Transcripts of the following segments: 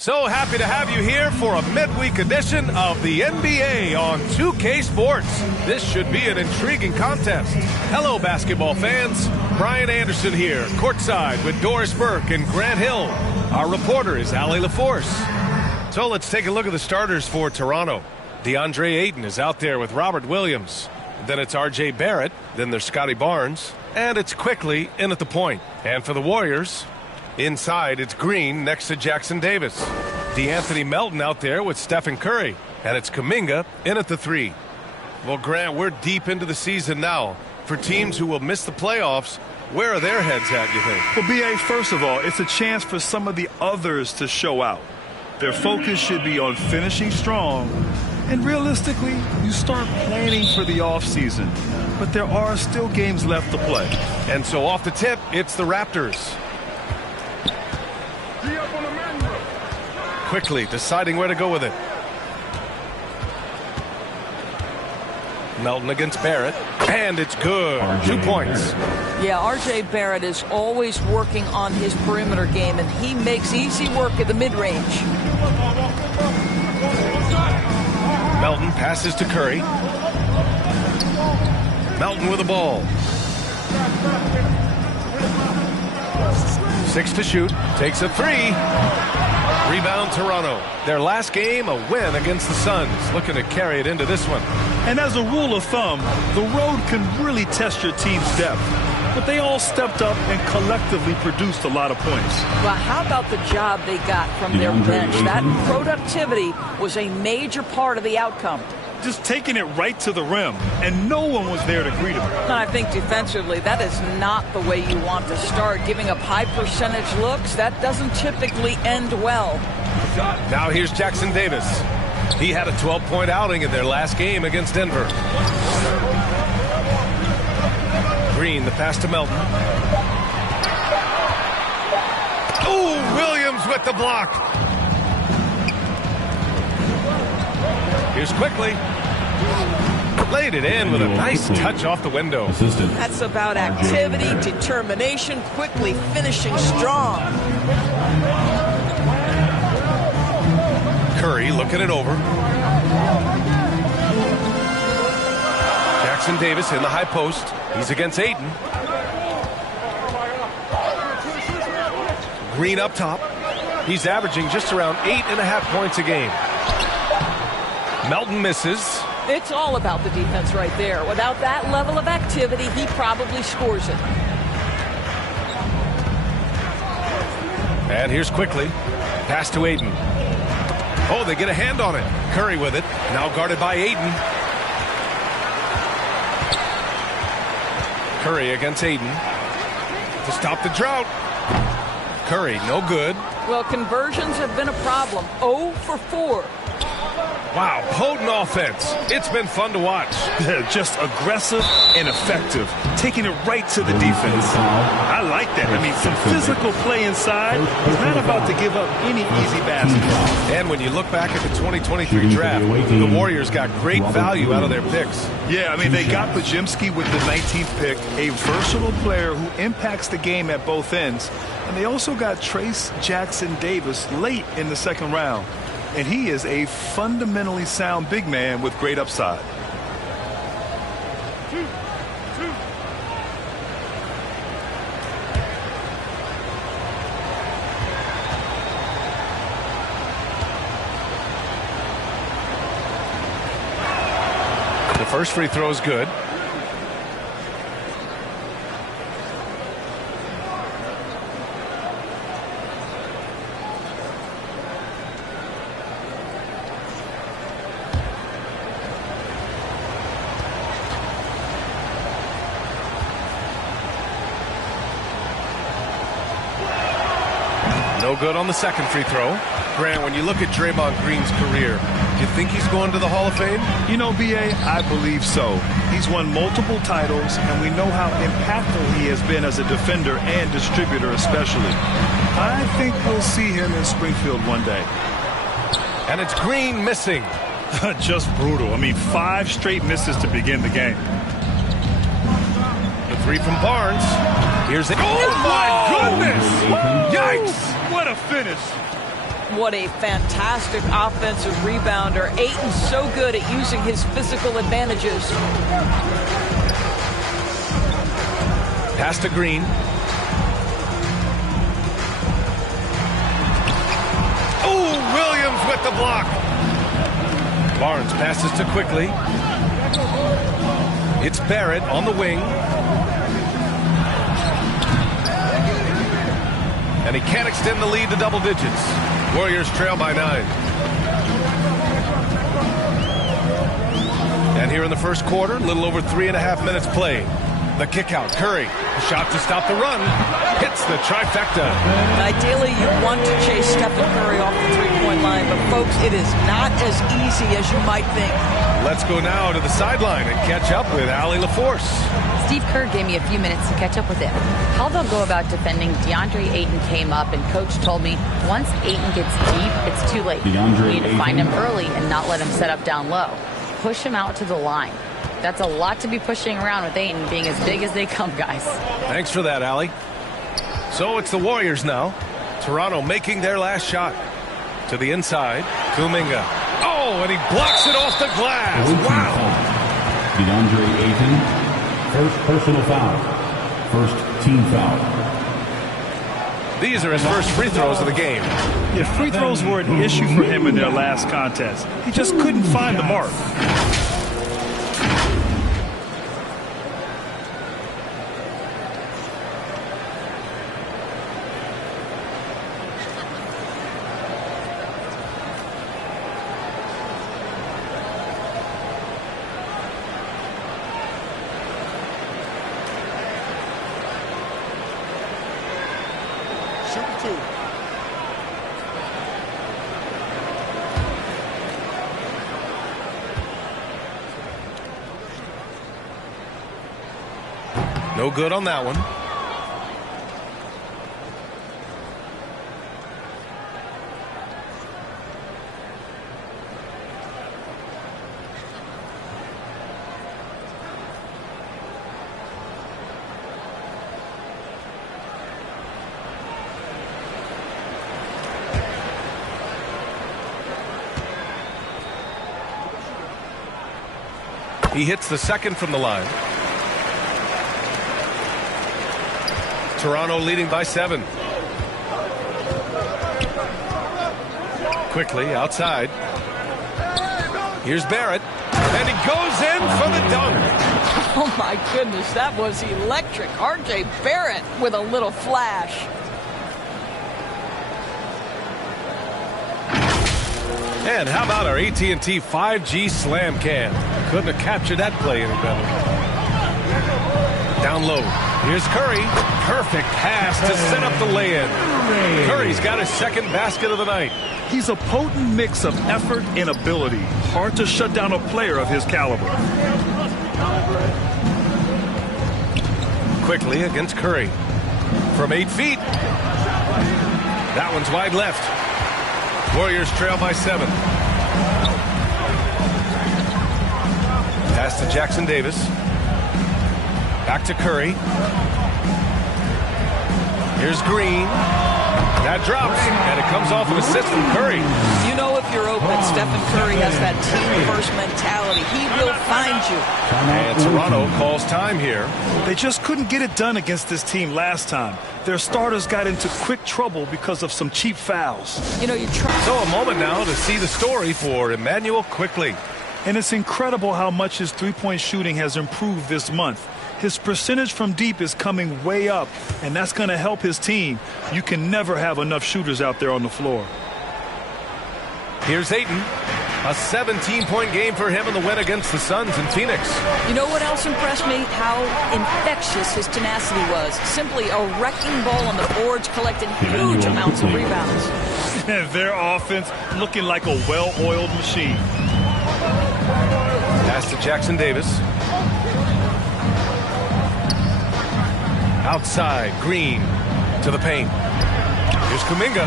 So happy to have you here for a midweek edition of the NBA on 2K Sports. This should be an intriguing contest. Hello, basketball fans. Brian Anderson here, courtside with Doris Burke and Grant Hill. Our reporter is Allie LaForce. So let's take a look at the starters for Toronto. DeAndre Ayton is out there with Robert Williams. Then it's R.J. Barrett. Then there's Scotty Barnes. And it's Quickly in at the point. And for the Warriors, inside, it's Green next to Jackson Davis. DeAnthony Melton out there with Stephen Curry. And it's Kuminga in at the 3. Well, Grant, we're deep into the season now. For teams who will miss the playoffs, where are their heads at, you think? Well, B.A., first of all, it's a chance for some of the others to show out. Their focus should be on finishing strong. And realistically, you start planning for the offseason. But there are still games left to play. And so off the tip, it's the Raptors. Quickly deciding where to go with it. Melton against Barrett, and it's good. 2 points. Yeah, R.J. Barrett is always working on his perimeter game, and he makes easy work at the mid-range. Melton passes to Curry. Melton with the ball. 6 to shoot. Takes a 3. Rebound Toronto. Their last game, a win against the Suns. Looking to carry it into this one. And as a rule of thumb, the road can really test your team's depth. But they all stepped up and collectively produced a lot of points. Well, how about the job they got from their bench? That productivity was a major part of the outcome. Just taking it right to the rim, and no one was there to greet him. And I think defensively, that is not the way you want to start. Giving up high percentage looks, that doesn't typically end well. Now here's Jackson Davis. He had a 12-point outing in their last game against Denver. Green, the pass to Melton. Oh, Williams with the block. Here's Quickly. Laid it in with a nice touch off the window. That's about activity, determination, Quickly finishing strong. Curry looking it over. Jackson Davis in the high post. He's against Ayton. Green up top. He's averaging just around 8.5 points a game. Melton misses. It's all about the defense right there. Without that level of activity, he probably scores it. And here's Quickly. Pass to Ayton. Oh, they get a hand on it. Curry with it. Now guarded by Ayton. Curry against Ayton. To stop the drought. Curry, no good. Well, conversions have been a problem. 0 for 4. Wow, potent offense. It's been fun to watch. Just aggressive and effective, taking it right to the defense. I like that. I mean, some physical play inside. He's not about to give up any easy baskets. And when you look back at the 2023 draft, the Warriors got great value out of their picks. Yeah, I mean, they got Podziemski with the 19th pick, a versatile player who impacts the game at both ends. And they also got Trace Jackson Davis late in the second round. And he is a fundamentally sound big man with great upside. The first free throw is good. No good on the second free throw. Grant, when you look at Draymond Green's career, do you think he's going to the Hall of Fame? You know, B.A., I believe so. He's won multiple titles, and we know how impactful he has been as a defender and distributor especially. I think we'll see him in Springfield one day. And it's Green missing. Just brutal. I mean, 5 straight misses to begin the game. The three from Barnes. Here's it. Oh, my goodness! Yikes! What a finish. What a fantastic offensive rebounder. Ayton's so good at using his physical advantages. Pass to Green. Oh, Williams with the block. Barnes passes to Quickly. It's Barrett on the wing. And he can't extend the lead to double digits. Warriors trail by 9. And here in the first quarter, a little over 3.5 minutes played. The kick out, Curry. Shot to stop the run. Hits the trifecta. Ideally, you want to chase Stephen Curry off the three-point line, but folks, it is not as easy as you might think. Let's go now to the sideline and catch up with Allie LaForce. Steve Kerr gave me a few minutes to catch up with him. How they'll go about defending DeAndre Ayton came up, and Coach told me once Ayton gets deep, it's too late. We need to find him early and not let him set up down low. Push him out to the line. That's a lot to be pushing around with Ayton being as big as they come, guys. Thanks for that, Allie. So it's the Warriors now. Toronto making their last shot. To the inside, Kuminga. Oh, and he blocks it off the glass. Wow. DeAndre Ayton, first personal foul. First team foul. These are his first free throws of the game. Yeah, free throws were an issue for him in their last contest. He just couldn't find the mark. No good on that one. He hits the second from the line. Toronto leading by 7. Quickly outside. Here's Barrett. And he goes in for the dunk. Oh, my goodness, that was electric. R.J. Barrett with a little flash. And how about our AT&T 5G Slam Cam? Couldn't have captured that play any better. Down low. Here's Curry. Perfect pass to set up the lay-in. Curry's got his second basket of the night. He's a potent mix of effort and ability. Hard to shut down a player of his caliber. Quickly against Curry. From 8 feet. That one's wide left. Warriors trail by 7. Pass to Jackson Davis. Back to Curry. Here's Green. That drops, and it comes off an assist from Curry. You know if you're open, Stephen Curry has that team-first mentality. He will find you. And Toronto calls time here. They just couldn't get it done against this team last time. Their starters got into quick trouble because of some cheap fouls. You know, you try. So a moment now to see the story for Emmanuel Quickly. And it's incredible how much his three-point shooting has improved this month. His percentage from deep is coming way up, and that's going to help his team. You can never have enough shooters out there on the floor. Here's Ayton. A 17-point game for him in the win against the Suns in Phoenix. You know what else impressed me? How infectious his tenacity was. Simply a wrecking ball on the boards, collecting huge amounts of rebounds. And their offense looking like a well-oiled machine. Pass to Jackson Davis. Outside, Green to the paint. Here's Kuminga.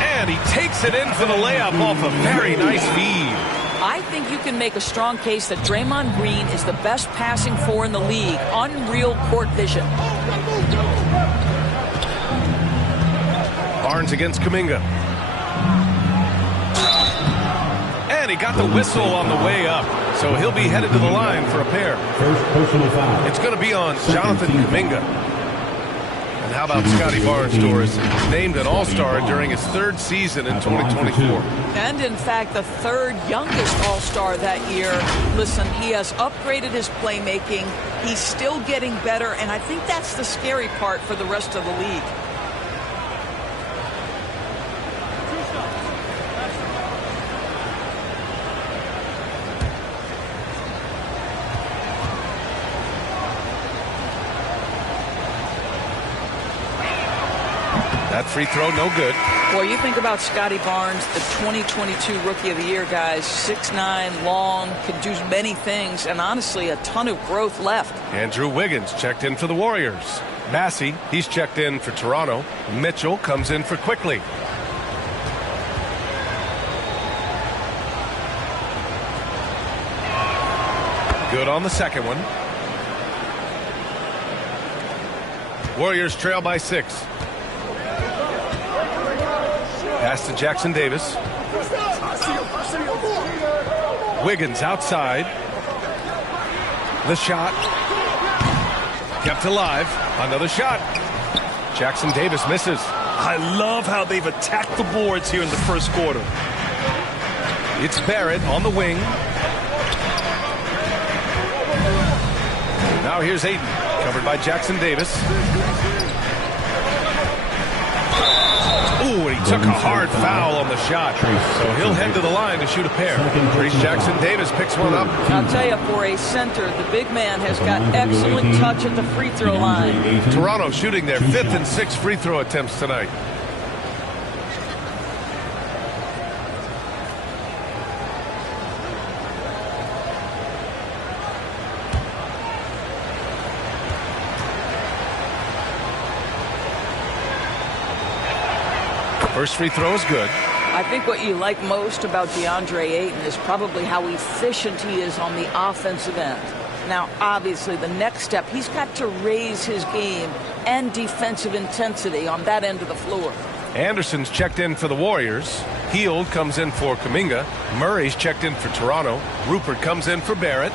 And he takes it in for the layup off a very nice feed. I think you can make a strong case that Draymond Green is the best passing four in the league. Unreal court vision. Barnes against Kuminga. he got the whistle on the way up, so he'll be headed to the line for a pair. First personal foul. It's going to be on Jonathan Kuminga. And how about Scotty Barnes-Torres, named an All-Star during his 3rd season in 2024. And in fact, the 3rd youngest All-Star that year. Listen, he has upgraded his playmaking. He's still getting better, and I think that's the scary part for the rest of the league. That free throw, no good. Boy, you think about Scotty Barnes, the 2022 Rookie of the Year, guys. 6'9", long, can do many things, and honestly, a ton of growth left. Andrew Wiggins checked in for the Warriors. Massey, he's checked in for Toronto. Mitchell comes in for Quickly. Good on the second one. Warriors trail by 6. Pass to Jackson Davis. Wiggins outside. The shot. Kept alive. Another shot. Jackson Davis misses. I love how they've attacked the boards here in the first quarter. It's Barrett on the wing. Now here's Ayton, covered by Jackson Davis. Ooh, and he took a hard foul on the shot. So he'll head to the line to shoot a pair. Reese Jackson Davis picks one up. I'll tell you, for a center, the big man has got excellent touch at the free throw line. Toronto shooting their 5th and 6th free throw attempts tonight. First free throw is good. I think what you like most about DeAndre Ayton is probably how efficient he is on the offensive end. Now, obviously, the next step, he's got to raise his game and defensive intensity on that end of the floor. Anderson's checked in for the Warriors. Hield comes in for Kuminga. Murray's checked in for Toronto. Rupert comes in for Barrett.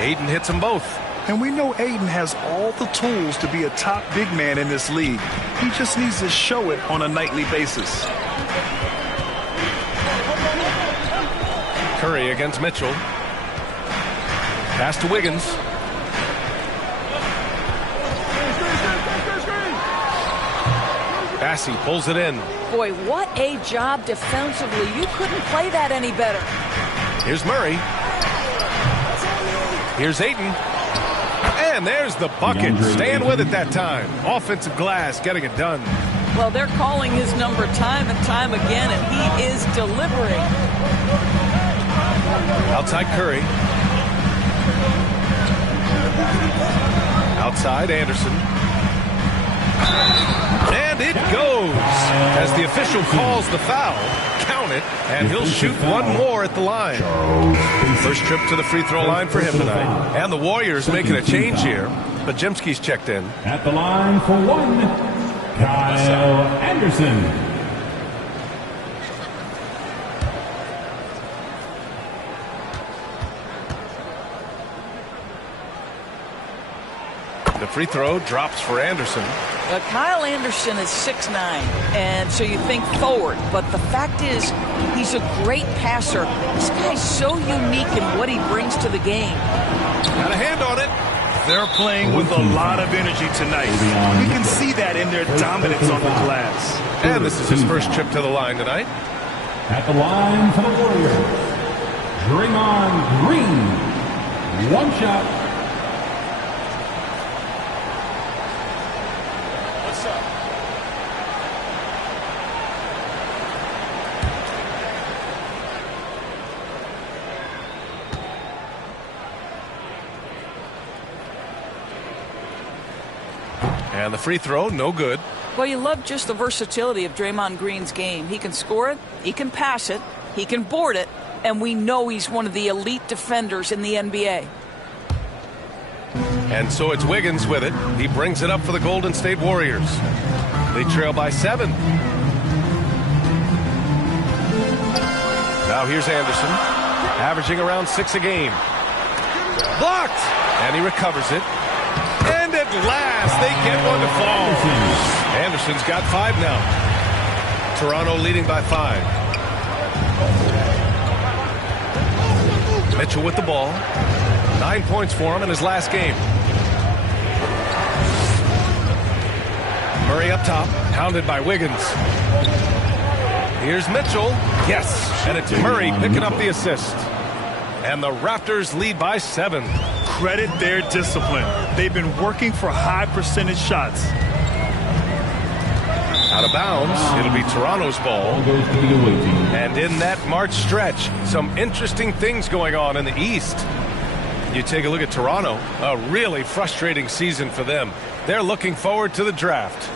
Ayton hits them both. And we know Ayton has all the tools to be a top big man in this league. He just needs to show it on a nightly basis. Curry against Mitchell. Pass to Wiggins. Massey pulls it in. Boy, what a job defensively. You couldn't play that any better. Here's Murray. Here's Ayton. And there's the bucket. Staying with it that time. Offensive glass, getting it done. Well, they're calling his number time and time again, and he is delivering. Outside Curry. Outside Anderson. And it goes. As the official calls the foul, count it, and he'll shoot one more at the line. First trip to the free throw line for him tonight. And the Warriors making a change here. But Jimsky's checked in. At the line for one, Kyle Anderson. The free throw drops for Anderson. Kyle Anderson is 6'9", and so you think forward, but the fact is he's a great passer. This guy's so unique in what he brings to the game. Got a hand on it. They're playing with a lot of energy tonight. We can see that in their dominance on the glass. And this is his first trip to the line tonight. At the line for the Warriors, Draymond Green. One shot. And the free throw, no good. Well, you love just the versatility of Draymond Green's game. He can score it, he can pass it, he can board it, and we know he's one of the elite defenders in the NBA. And so it's Wiggins with it. He brings it up for the Golden State Warriors. They trail by 7. Now here's Anderson, averaging around 6 a game. Blocked! And he recovers it. And at last, they get one to fall. Anderson's got 5 now. Toronto leading by 5. Mitchell with the ball. 9 points for him in his last game. Murray up top, hounded by Wiggins. Here's Mitchell. Yes, and it's Murray picking up the assist. And the Raptors lead by 7. Credit their discipline. They've been working for high percentage shots. Out of bounds, it'll be Toronto's ball. And in that March stretch, some interesting things going on in the East. You take a look at Toronto, a really frustrating season for them. They're looking forward to the draft.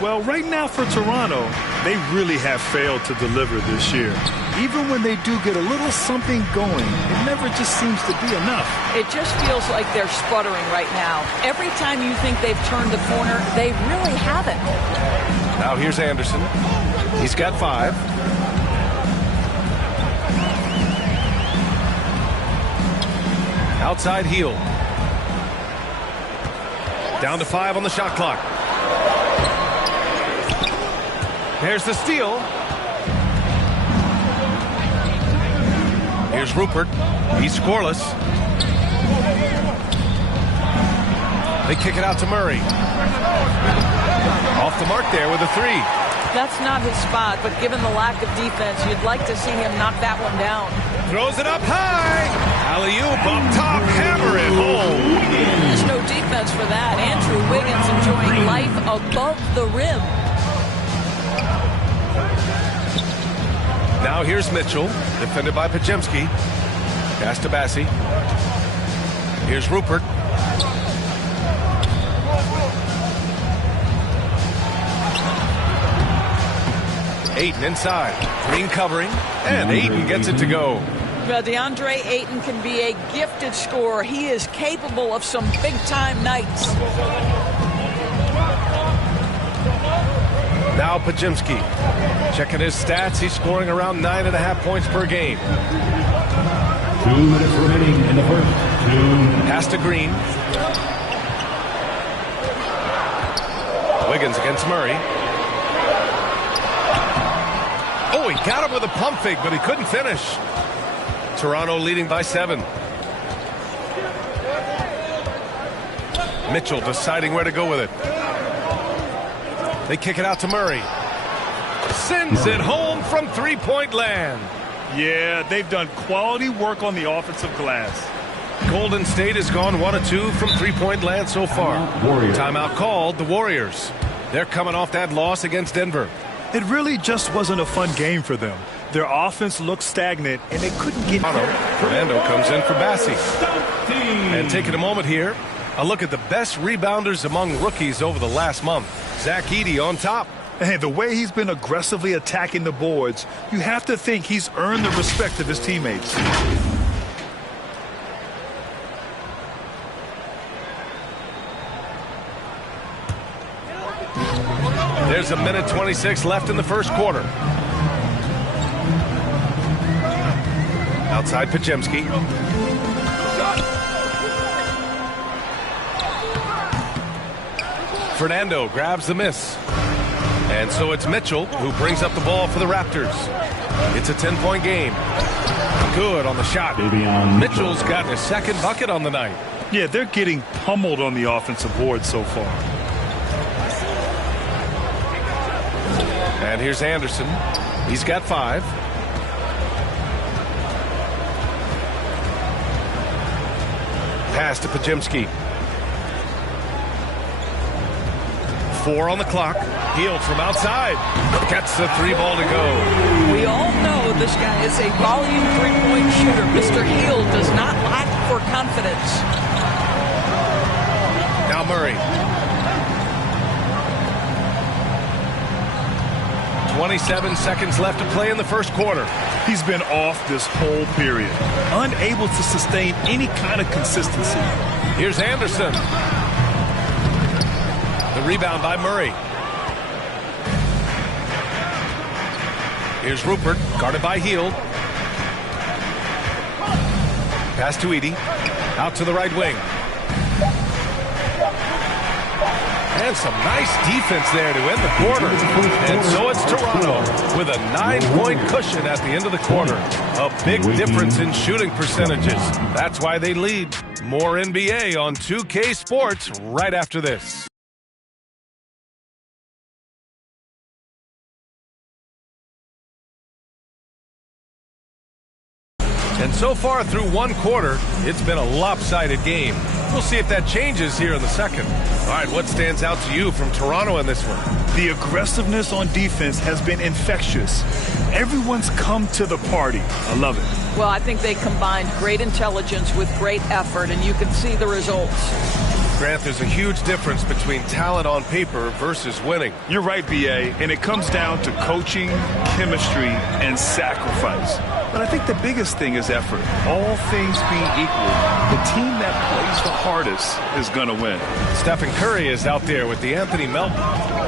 Well, right now for Toronto, they really have failed to deliver this year. Even when they do get a little something going, it never just seems to be enough. It just feels like they're sputtering right now. Every time you think they've turned the corner, they really haven't. Now here's Anderson. He's got 5. Outside heel. Down to 5 on the shot clock. There's the steal. Here's Rupert. He's scoreless. They kick it out to Murray. Off the mark there with a 3. That's not his spot, but given the lack of defense, you'd like to see him knock that one down. Throws it up high. Alley-oop up top. Hammer it home. There's no defense for that. Andrew Wiggins enjoying life above the rim. Now here's Mitchell, defended by Pajemski. Pass to Bassi. Here's Rupert. Ayton inside. Green covering, and Ayton gets it to go. Well, DeAndre Ayton can be a gifted scorer. He is capable of some big-time nights. Now Pajemski. Checking his stats, he's scoring around 9.5 points per game. 2 minutes remaining in the first. 2. Pass to Green. Wiggins against Murray. Oh, he got him with a pump fake, but he couldn't finish. Toronto leading by 7. Mitchell deciding where to go with it. They kick it out to Murray. Sends it home from 3-point land. Yeah, they've done quality work on the offensive glass. Golden State has gone 1 of 2 from 3-point land so far. Timeout called, the Warriors. They're coming off that loss against Denver. It really just wasn't a fun game for them. Their offense looked stagnant, and they couldn't get... Fernando comes in for Bassi. And taking a moment here, a look at the best rebounders among rookies over the last month. Zach Edey on top. And the way he's been aggressively attacking the boards, you have to think he's earned the respect of his teammates. There's a minute 26 left in the first quarter. Outside Pajemski. Fernando grabs the miss. And so it's Mitchell who brings up the ball for the Raptors. It's a 10-point game. Good on the shot. Mitchell's gotten his second bucket on the night. Yeah, they're getting pummeled on the offensive board so far. And here's Anderson. He's got 5. Pass to Pajemski. 4 on the clock. Healed from outside. Gets the 3 ball to go. We all know this guy is a volume 3-point shooter. Mr. Hield does not lack for confidence. Now Murray. 27 seconds left to play in the first quarter. He's been off this whole period, unable to sustain any kind of consistency. Here's Anderson. The rebound by Murray. Here's Rupert, guarded by Hield. Pass to Edey. Out to the right wing. And some nice defense there to end the quarter. And so it's Toronto with a 9-point cushion at the end of the quarter. A big difference in shooting percentages. That's why they lead. More NBA on 2K Sports right after this. And so far through one quarter, it's been a lopsided game. We'll see if that changes here in the second. All right, what stands out to you from Toronto in this one? The aggressiveness on defense has been infectious. Everyone's come to the party. I love it. Well, I think they combined great intelligence with great effort, and you can see the results. Grant, there's a huge difference between talent on paper versus winning. You're right, B.A., and it comes down to coaching, chemistry, and sacrifice. But I think the biggest thing is effort. All things being equal, the team that plays the hardest is going to win. Stephen Curry is out there with the Anthony Melton.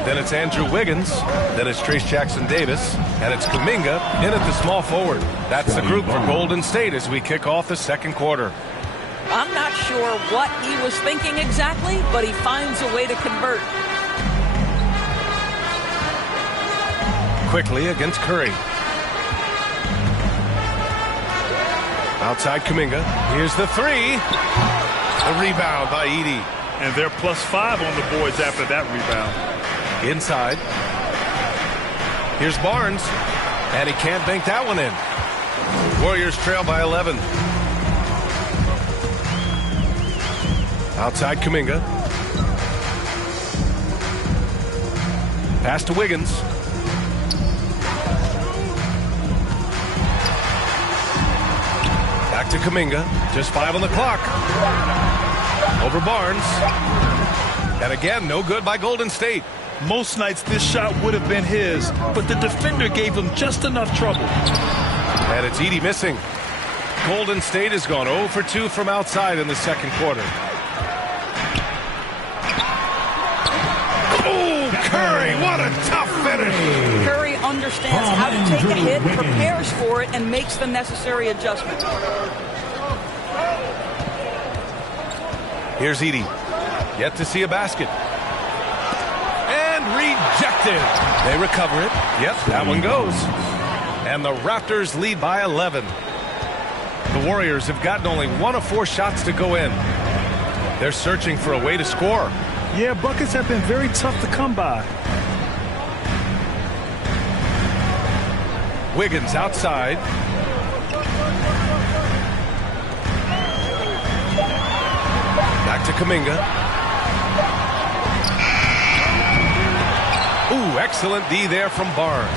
Then it's Andrew Wiggins. Then it's Trace Jackson-Davis. And it's Kuminga in at the small forward. That's the group for Golden State as we kick off the second quarter. I'm not sure what he was thinking exactly, but he finds a way to convert. Quickly against Curry. Outside Kuminga. Here's the three. The rebound by Edey. And they're +5 on the boards after that rebound. Inside. Here's Barnes. And he can't bank that one in. Warriors trail by 11. Outside Kuminga. Pass to Wiggins. Back to Kuminga. Just 5 on the clock. Over Barnes. And again, no good by Golden State. Most nights this shot would have been his, but the defender gave him just enough trouble. And it's Edey missing. Golden State has gone 0 for 2 from outside in the second quarter. Oh, Curry, what a tough finish. Curry understands how to take a hit, prepares for it, and makes the necessary adjustments. Here's Edey. Yet to see a basket. And rejected. They recover it. Yep, that one goes. And the Raptors lead by 11. The Warriors have gotten only 1 of 4 shots to go in. They're searching for a way to score. Yeah, buckets have been very tough to come by. Wiggins outside. Back to Kuminga. Ooh, excellent D there from Barnes.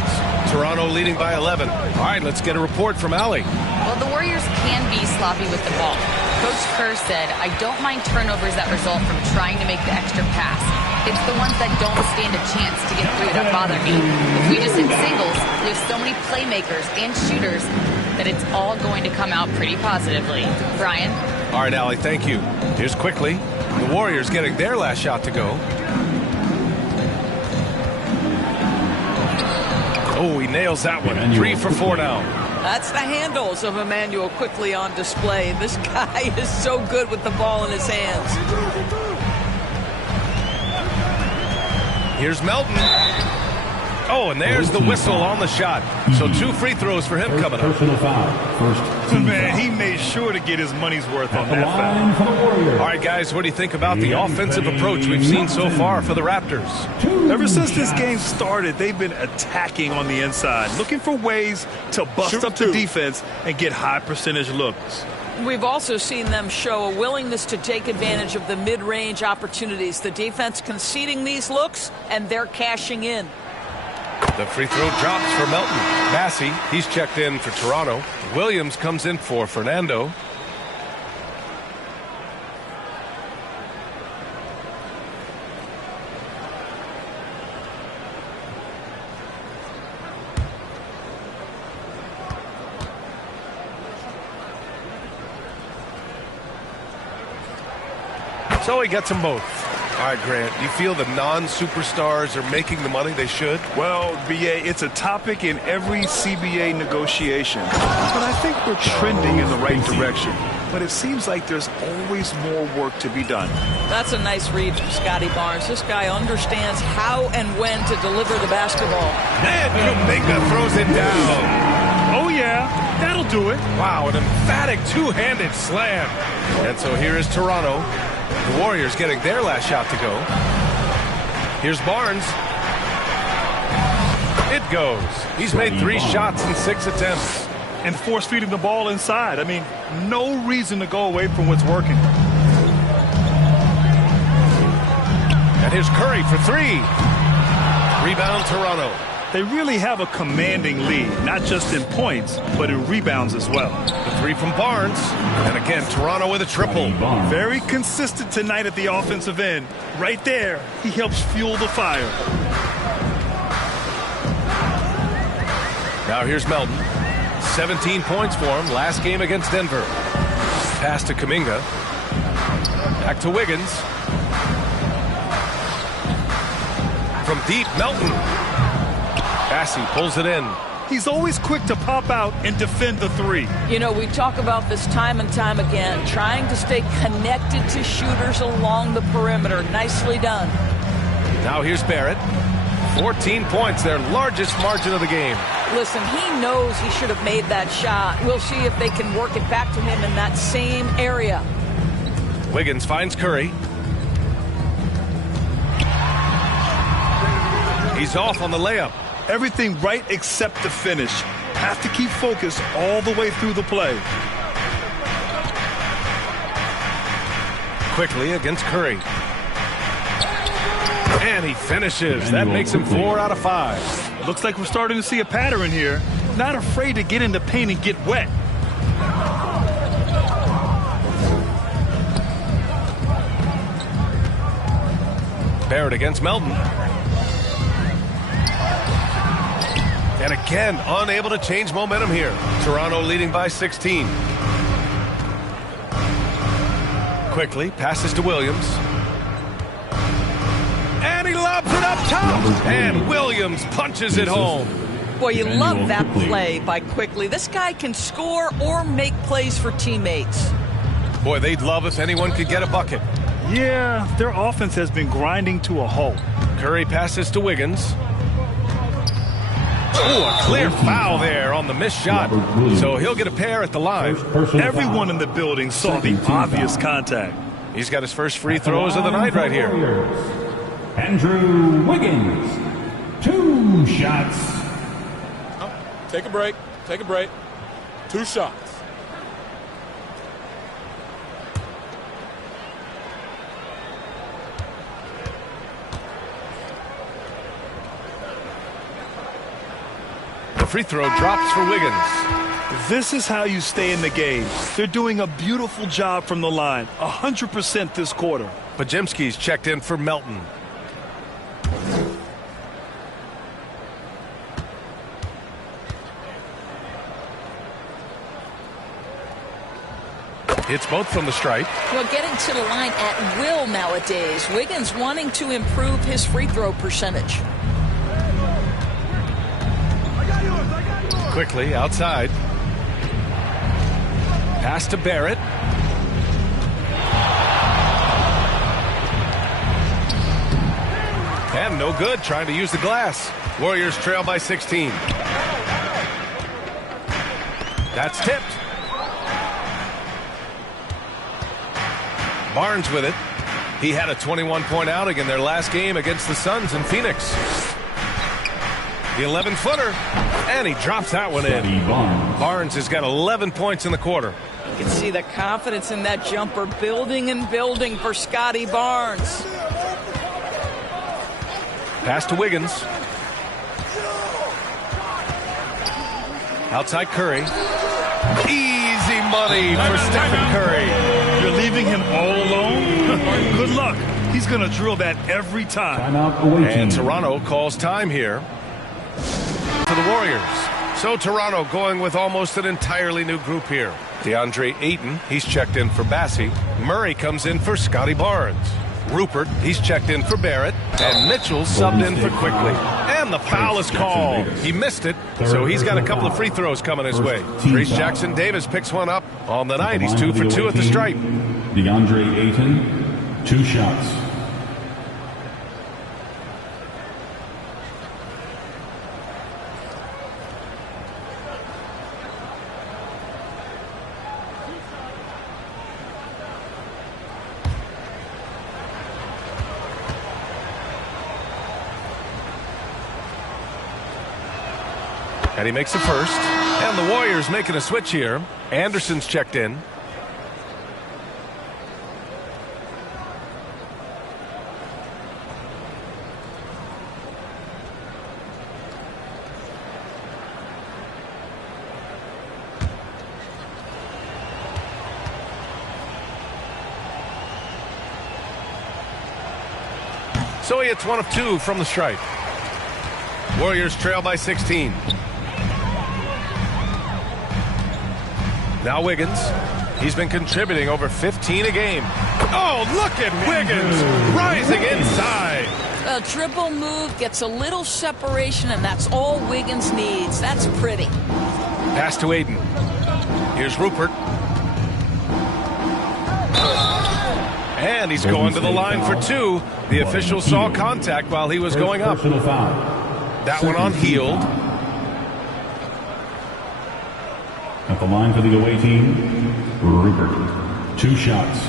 Toronto leading by 11. All right, let's get a report from Allie. Well, the Warriors can be sloppy with the ball. Coach Kerr said, I don't mind turnovers that result from trying to make the extra pass. It's the ones that don't stand a chance to get through that bother me. If we just hit singles, we have so many playmakers and shooters that it's all going to come out pretty positively. Brian? All right, Allie, thank you. Here's quickly. The Warriors getting their last shot to go. Oh, he nails that one. 3 for 4 now. That's the handles of Emmanuel quickly on display. This guy is so good with the ball in his hands. Here's Melton. Oh, and there's the whistle on the shot. So 2 free throws for him coming up. Man, he made sure to get his money's worth on that foul. All right, guys, what do you think about the offensive approach we've seen so far for the Raptors? Ever since this game started, they've been attacking on the inside, looking for ways to bust up the defense and get high percentage looks. We've also seen them show a willingness to take advantage of the mid-range opportunities. The defense conceding these looks, and they're cashing in. The free throw drops for Melton. Massey, he's checked in for Toronto. Williams comes in for Fernando. So he gets them both. All right, Grant, you feel the non-superstars are making the money they should? Well, B.A., it's a topic in every CBA negotiation. But I think we're trending in the right direction. but it seems like there's always more work to be done. That's a nice read from Scotty Barnes. This guy understands how and when to deliver the basketball. And Kuminga throws it down. Oh, yeah, that'll do it. Wow, an emphatic two-handed slam. And so here is Toronto. The Warriors getting their last shot to go. Here's Barnes. It goes. He's made 3 shots in 6 attempts. And force-feeding the ball inside. I mean, no reason to go away from what's working. And here's Curry for 3. Rebound, Toronto. They really have a commanding lead, not just in points, but in rebounds as well. The 3 from Barnes. And again, Toronto with a triple. Very consistent tonight at the offensive end. Right there, he helps fuel the fire. Now here's Melton. 17 points for him last game against Denver. Pass to Kuminga. Back to Wiggins. From deep, Melton. Bassey pulls it in. He's always quick to pop out and defend the 3. You know, we talk about this time and time again, trying to stay connected to shooters along the perimeter. Nicely done. Now here's Barrett. 14 points, their largest margin of the game. Listen, he knows he should have made that shot. We'll see if they can work it back to him in that same area. Wiggins finds Curry. He's off on the layup. Everything right except the finish. Have to keep focused all the way through the play. Quickly against Curry. And he finishes. That makes him 4 out of 5. Looks like we're starting to see a pattern here. Not afraid to get in the paint and get wet. Barrett against Melton. And again, unable to change momentum here. Toronto leading by 16. Quickly, passes to Williams. And he lobs it up top. And Williams punches it home. Boy, you love that play by Quickly. This guy can score or make plays for teammates. Boy, they'd love if anyone could get a bucket. Yeah, their offense has been grinding to a halt. Curry passes to Wiggins. Oh, a clear foul there on the missed shot. So he'll get a pair at the line. Everyone in the building saw the obvious contact. He's got his first free throws of the night right here. Andrew Wiggins, 2 shots. Oh, take a break. Take a break. 2 shots. The free throw drops for Wiggins. This is how you stay in the game. They're doing a beautiful job from the line. 100% this quarter. Pajemski's checked in for Melton. Hits both from the stripe. Well, getting to the line at will nowadays. Wiggins wanting to improve his free throw percentage. Quickly outside. Pass to Barrett. And no good, trying to use the glass. Warriors trail by 16. That's tipped. Barnes with it. He had a 21-point outing in their last game against the Suns in Phoenix. The 11-footer, and he drops that one in. Barnes has got 11 points in the quarter. You can see the confidence in that jumper building and building for Scotty Barnes. Pass to Wiggins. Outside Curry. Easy money for Stephen Curry. You're leaving him all alone? Good luck. He's going to drill that every time. And Toronto calls time here for the Warriors. So Toronto going with almost an entirely new group here. DeAndre Ayton, he's checked in for Bassey. Murray comes in for Scotty Barnes. Rupert, he's checked in for Barrett. And Mitchell subbed in for Quickly. And And the foul is called. He missed it, so he's got a couple of free throws coming his way. Trace Jackson Davis picks one up on the night. He's 2 for 2 at the stripe. DeAndre Ayton, 2 shots. And he makes the first. And the Warriors making a switch here. Anderson's checked in. So he hits 1 of 2 from the stripe. Warriors trail by 16. Now Wiggins. He's been contributing over 15 a game. Oh, look at Wiggins rising inside. A dribble move gets a little separation, and that's all Wiggins needs. That's pretty. Pass to Aiden. Here's Rupert. And he's going to the line for 2. The official saw contact while he was going up. That one on Hield. At the line for the away team, Rupert. 2 shots.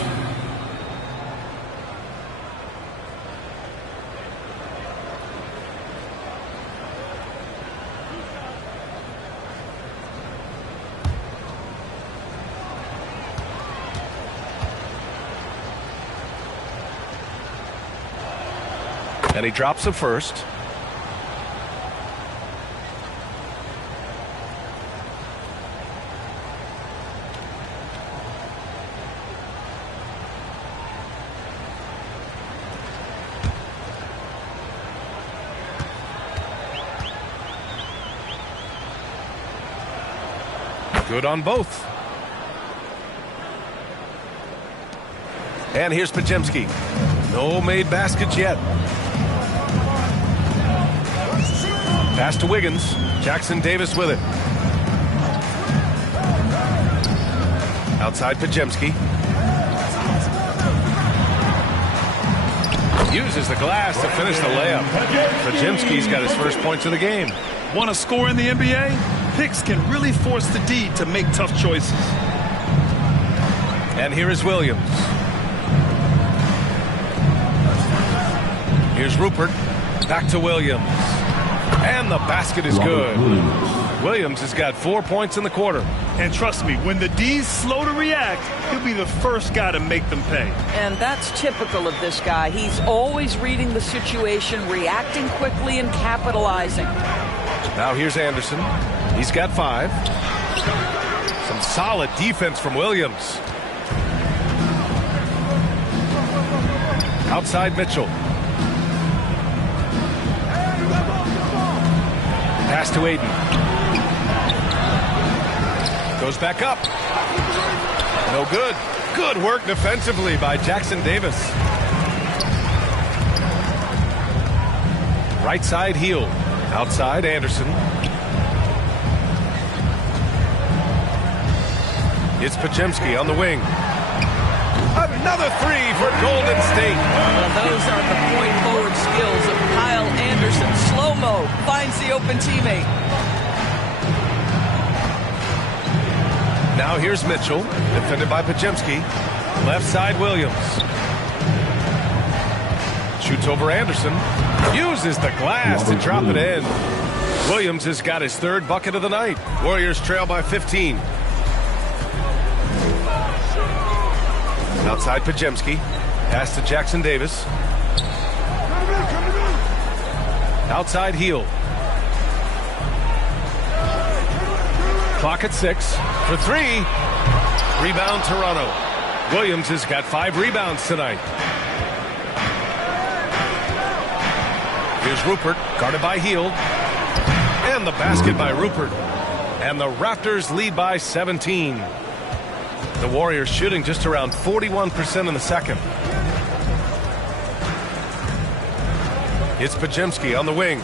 And he drops the first. Good on both. And here's Pajemski. No made baskets yet. Pass to Wiggins. Jackson Davis with it. Outside Pajemski. Uses the glass to finish the layup. Pajemski's got his first points of the game. Want to score in the NBA? Picks can really force the D to make tough choices. And here is Williams. Here's Rupert. Back to Williams. And the basket is good. Williams has got 4 points in the quarter. And trust me, when the D's slow to react, he'll be the first guy to make them pay. And that's typical of this guy. He's always reading the situation, reacting quickly, and capitalizing. Now here's Anderson. He's got 5. Some solid defense from Williams. Outside Mitchell. Pass to Aiden. Goes back up. No good. Good work defensively by Jackson Davis. Right side Hield. Outside Anderson. It's Pajemski on the wing. Another 3 for Golden State. Well, those are the point forward skills of Kyle Anderson. Slow-mo finds the open teammate. Now here's Mitchell, defended by Pajemski. Left side Williams. Shoots over Anderson. Uses the glass to drop it in. Williams has got his 3rd bucket of the night. Warriors trail by 15. Outside Pajemski. Pass to Jackson Davis. Outside Hield. Clock at 6 for 3. Rebound Toronto. Williams has got 5 rebounds tonight. Here's Rupert, guarded by Hield. And the basket by Rupert. And the Raptors lead by 17. The Warriors shooting just around 41% in the second. It's Pajemski on the wing.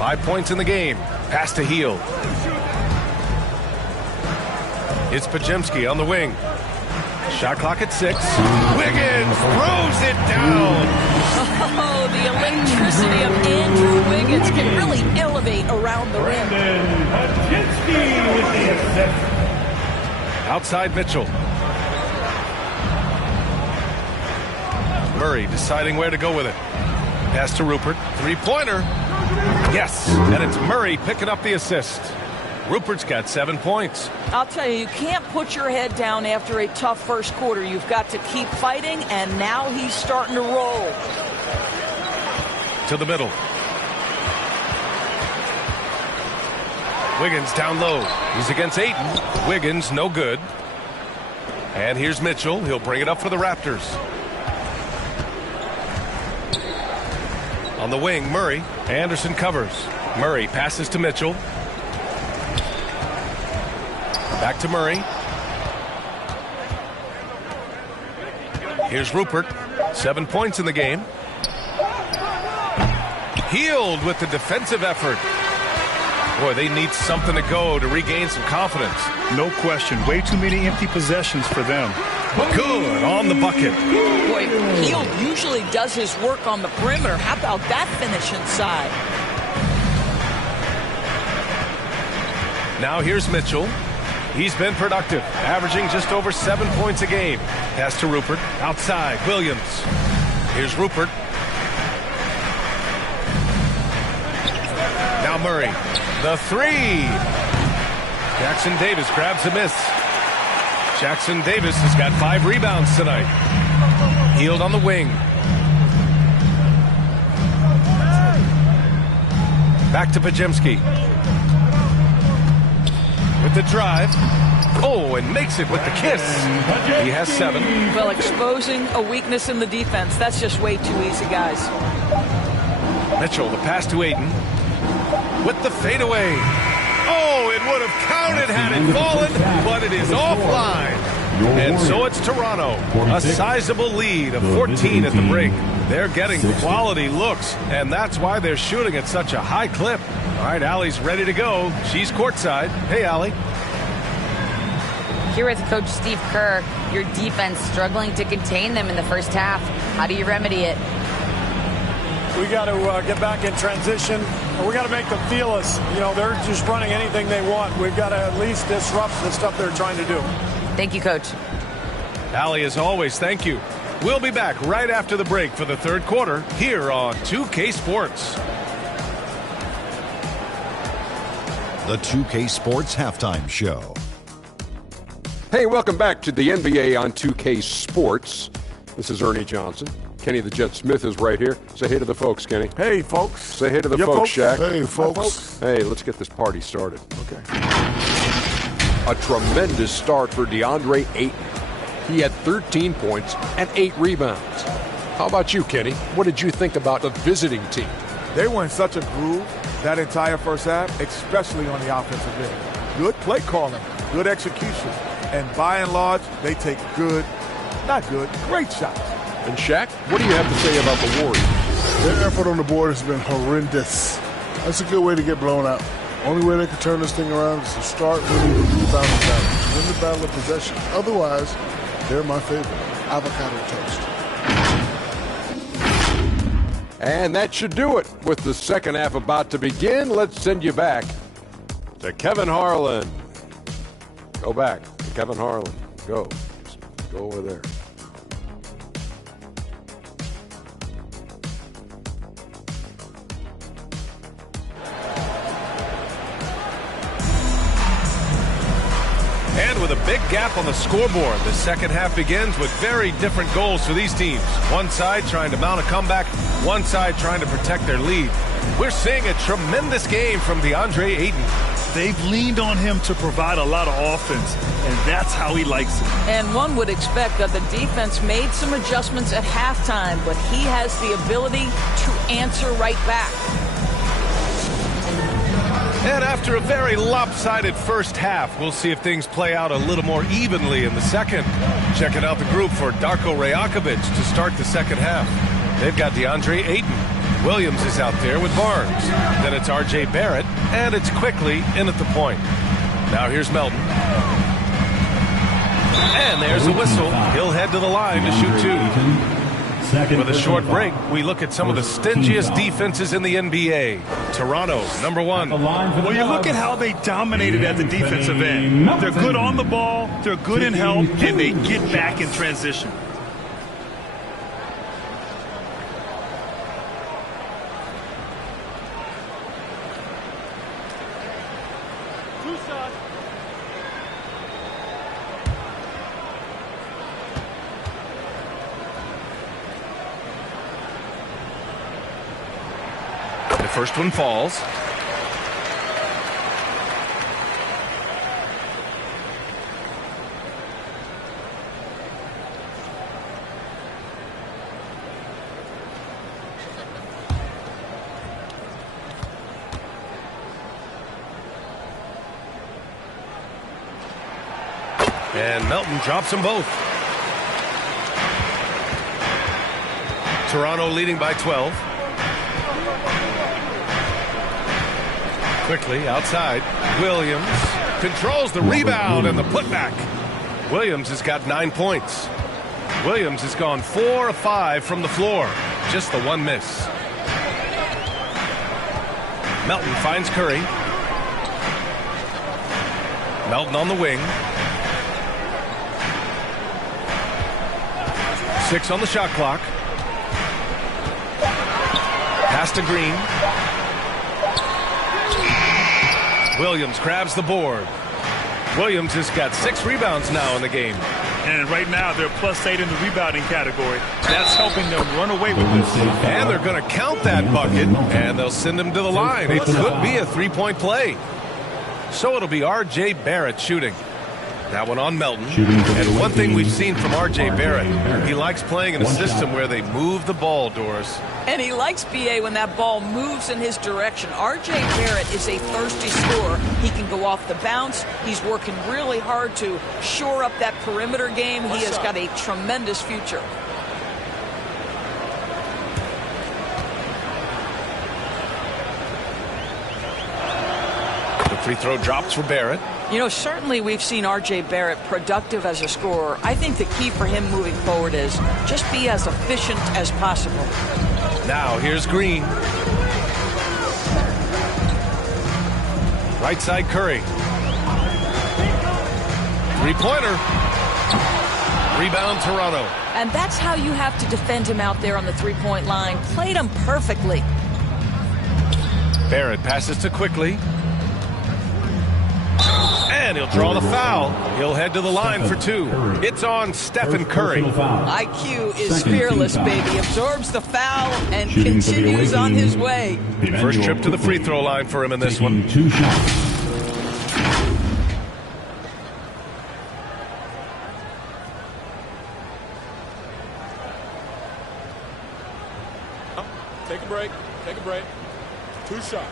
5 points in the game. Pass to Heel. It's Pajemski on the wing. Shot clock at 6. Wiggins throws it down. Oh, the electricity of Andrew Wiggins can really elevate around the rim. Pajemski with the assist. Outside Mitchell. Murray deciding where to go with it. Pass to Rupert. Three-pointer. Yes, and it's Murray picking up the assist. Rupert's got 7 points. I'll tell you can't put your head down after a tough first quarter. You've got to keep fighting, and now he's starting to roll. To the middle. Wiggins down low. He's against Ayton. Wiggins, no good. And here's Mitchell. He'll bring it up for the Raptors. On the wing, Murray. Anderson covers. Murray passes to Mitchell. Back to Murray. Here's Rupert. 7 points in the game. Healed with the defensive effort. Boy, they need something to go to regain some confidence. No question. Way too many empty possessions for them. Good on the bucket. Boy, Hield usually does his work on the perimeter. How about that finish inside? Now here's Mitchell. He's been productive, averaging just over 7 points a game. Pass to Rupert. Outside, Williams. Here's Rupert. Now Murray. The three. Jackson Davis grabs a miss. Jackson Davis has got 5 rebounds tonight. Hield on the wing. Back to Pajemski. With the drive. Oh, and makes it with the kiss. He has 7. Well, exposing a weakness in the defense, that's just way too easy, guys. Mitchell, the pass to Ayton. With the fadeaway. Oh, it would have counted had it fallen, but it is offline. And so it's Toronto. A sizable lead of 14 at the break. They're getting quality looks, and that's why they're shooting at such a high clip. All right, Allie's ready to go. She's courtside. Hey, Allie. Here with Coach Steve Kerr, your defense struggling to contain them in the first half. How do you remedy it? We got to get back in transition. We got to make them feel us. You know, they're just running anything they want. We've got to at least disrupt the stuff they're trying to do. Thank you, Coach. Allie, as always, thank you. We'll be back right after the break for the third quarter here on 2K Sports. The 2K Sports Halftime Show. Hey, welcome back to the NBA on 2K Sports. This is Ernie Johnson. Kenny the Jet Smith is right here. Say hey to the folks, Kenny. Hey, folks. Say hey to the folks, Shaq. Hey, folks. Hey, let's get this party started. Okay. A tremendous start for DeAndre Ayton. He had 13 points and 8 rebounds. How about you, Kenny? What did you think about the visiting team? They were in such a groove that entire first half, especially on the offensive end. Good play calling, good execution, and by and large, they take great shots. And Shaq, what do you have to say about the Warriors? Their effort on the board has been horrendous. That's a good way to get blown out. Only way they can turn this thing around is to start winning the rebounding battle. Win the battle of possession. Otherwise, they're my favorite. Avocado toast. And that should do it. With the second half about to begin, let's send you back to Kevin Harlan. Go back to Kevin Harlan. Go over there. And with a big gap on the scoreboard, the second half begins with very different goals for these teams. One side trying to mount a comeback, one side trying to protect their lead. We're seeing a tremendous game from DeAndre Ayton. They've leaned on him to provide a lot of offense, and that's how he likes it. And one would expect that the defense made some adjustments at halftime, but he has the ability to answer right back. And after a very lopsided first half, we'll see if things play out a little more evenly in the second. Checking out the group for Darko Rajakovic to start the second half. They've got DeAndre Ayton, Williams is out there with Barnes. Then it's R.J. Barrett, and it's quickly in at the point. Now here's Melton. And there's a whistle. He'll head to the line to shoot two. With a short break, we look at some of the stingiest defenses in the NBA. Toronto, number one. Well, you look at how they dominated at the defensive end. They're good on the ball, they're good in help, and they get back in transition. First one falls. And Melton drops them both. Toronto leading by 12. Quickly outside. Williams controls the rebound and the putback. Williams has got 9 points. Williams has gone 4 of 5 from the floor. Just the one miss. Melton finds Curry. Melton on the wing. 6 on the shot clock. Pass to Green. Williams grabs the board. Williams has got 6 rebounds now in the game. And right now they're +8 in the rebounding category. That's helping them run away with this. And they're going to count that bucket, and they'll send him to the line. It could be a 3-point play. So it'll be R.J. Barrett shooting. That one on Melton. And one thing we've seen from R.J. Barrett, he likes playing in a system where they move the ball, Doris. And he likes BA when that ball moves in his direction. R.J. Barrett is a thirsty scorer. He can go off the bounce. He's working really hard to shore up that perimeter game. He has got a tremendous future. The free throw drops for Barrett. You know, certainly we've seen R.J. Barrett productive as a scorer. I think the key for him moving forward is just be as efficient as possible. Now here's Green. Right side Curry. Three-pointer. Rebound Toronto. And that's how you have to defend him out there on the three-point line. Played him perfectly. Barrett passes to Quickly. And he'll draw the foul. He'll head to the line for 2. It's on Stephen Curry. IQ is fearless, baby. Absorbs the foul and continues on his way. First trip to the free throw line for him in this one. 2 shots. Take a break. Take a break. 2 shots.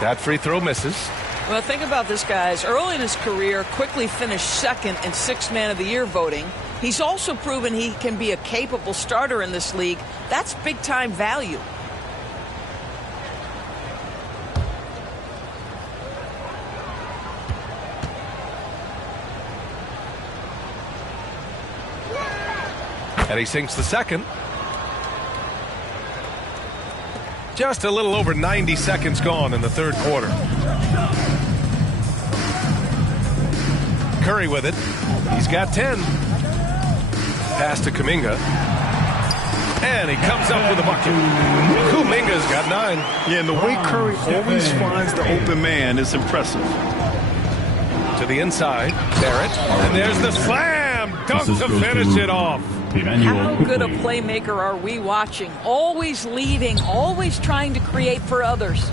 That free throw misses. Well, think about this, guys. Early in his career, Quickly finished second in 6th Man of the Year voting. He's also proven he can be a capable starter in this league. That's big-time value. And he sinks the second. Just a little over 90 seconds gone in the third quarter. Curry with it. He's got 10. Pass to Kuminga. And he comes up with a bucket. Kuminga's got 9. Yeah, and the way Curry always finds the open man is impressive. To the inside, Barrett. And there's the slam dunk to finish it off. How good a playmaker are we watching? Always leading, always trying to create for others.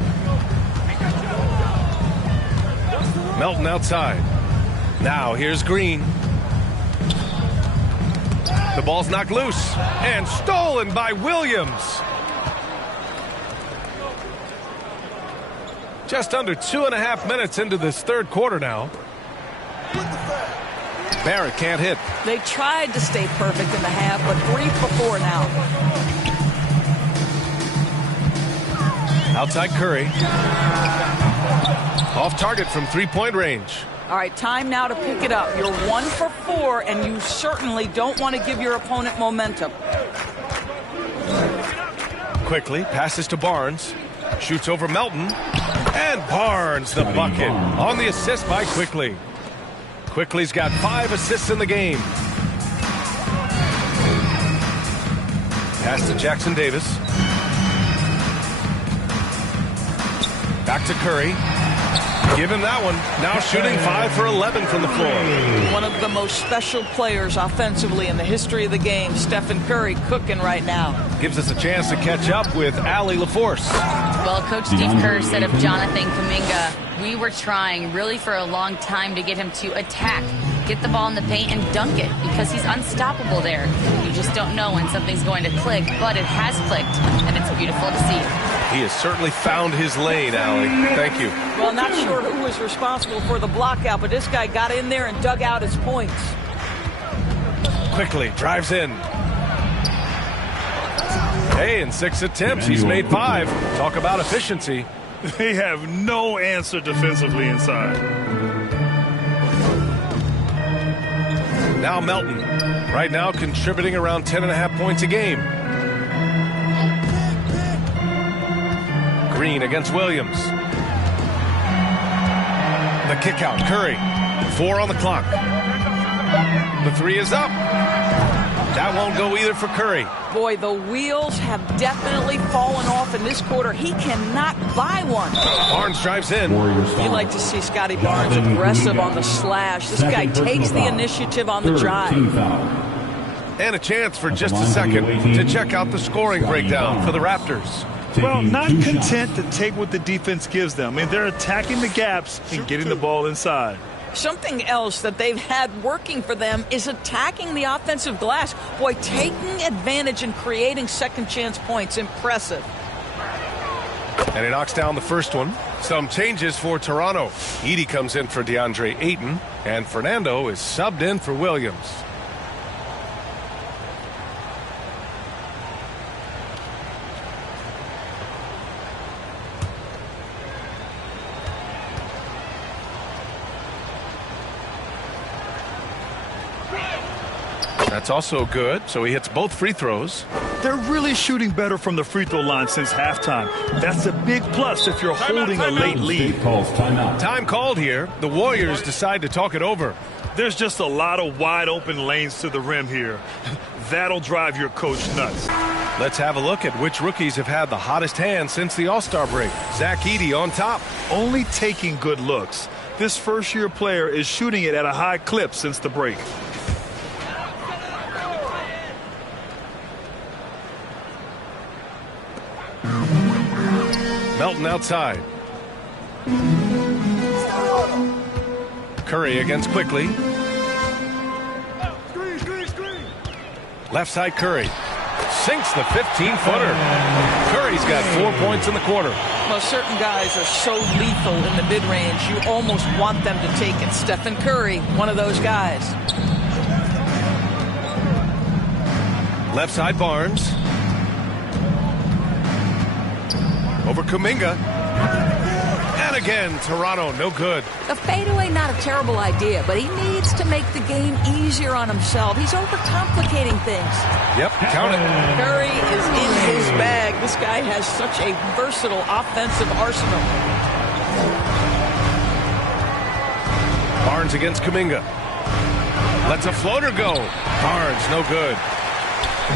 Melton outside. Now here's Green. The ball's knocked loose and stolen by Williams. Just under 2.5 minutes into this third quarter now. Barrett can't hit. They tried to stay perfect in the half, but 3 for 4 now. Outside Curry. Off target from three-point range. All right, time now to pick it up. You're 1 for 4, and you certainly don't want to give your opponent momentum. Quickly passes to Barnes. Shoots over Melton. And Barnes the bucket on the assist by Quickly. Quickly's got 5 assists in the game. Pass to Jackson Davis. Back to Curry. Give him that one. Now shooting 5 for 11 from the floor. One of the most special players offensively in the history of the game, Stephen Curry, cooking right now. Gives us a chance to catch up with Allie LaForce. Well, Coach Steve Kerr said of Jonathan Kuminga, we were trying really for a long time to get him to attack, get the ball in the paint and dunk it because he's unstoppable there. You just don't know when something's going to click, but it has clicked, and it's beautiful to see. He has certainly found his lane, Allie. Thank you. Well, not sure who was responsible for the block out, but this guy got in there and dug out his points. Quickly drives in. Hey, in 6 attempts, he's made 5. Talk about efficiency. They have no answer defensively inside. Now Melton. Right now contributing around 10.5 points a game. Green against Williams. The kick out, Curry. 4 on the clock. The 3 is up. That won't go either for Curry. Boy, the wheels have definitely fallen off in this quarter. He cannot buy one. Barnes drives in. You like to see Scotty Barnes aggressive on the slash. This guy takes the initiative on the drive. And a chance for just a second to check out the scoring breakdown for the Raptors. Well, not content to take what the defense gives them. I mean, they're attacking the gaps and getting the ball inside. Something else that they've had working for them is attacking the offensive glass. Boy, taking advantage and creating second chance points. Impressive. And he knocks down the first one. Some changes for Toronto. Edey comes in for DeAndre Ayton, and Fernando is subbed in for Williams. That's also good, so he hits both free throws. They're really shooting better from the free throw line since halftime. That's a big plus if you're holding a late lead. Time called here. The Warriors decide to talk it over. There's just a lot of wide open lanes to the rim here. That'll drive your coach nuts. Let's have a look at which rookies have had the hottest hand since the All-Star break. Zach Edey on top. Only taking good looks. This first-year player is shooting it at a high clip since the break. Melton outside. Curry against Quickly. Left side Curry. Sinks the 15-footer. Curry's got 4 points in the quarter. Well, certain guys are so lethal in the mid-range, you almost want them to take it. Stephen Curry, one of those guys. Left side Barnes. Over Kuminga. And again, Toronto, no good. The fadeaway, not a terrible idea, but he needs to make the game easier on himself. He's overcomplicating things. Yep, count it. Curry is in his bag. This guy has such a versatile offensive arsenal. Barnes against Kuminga. Lets a floater go. Barnes, no good.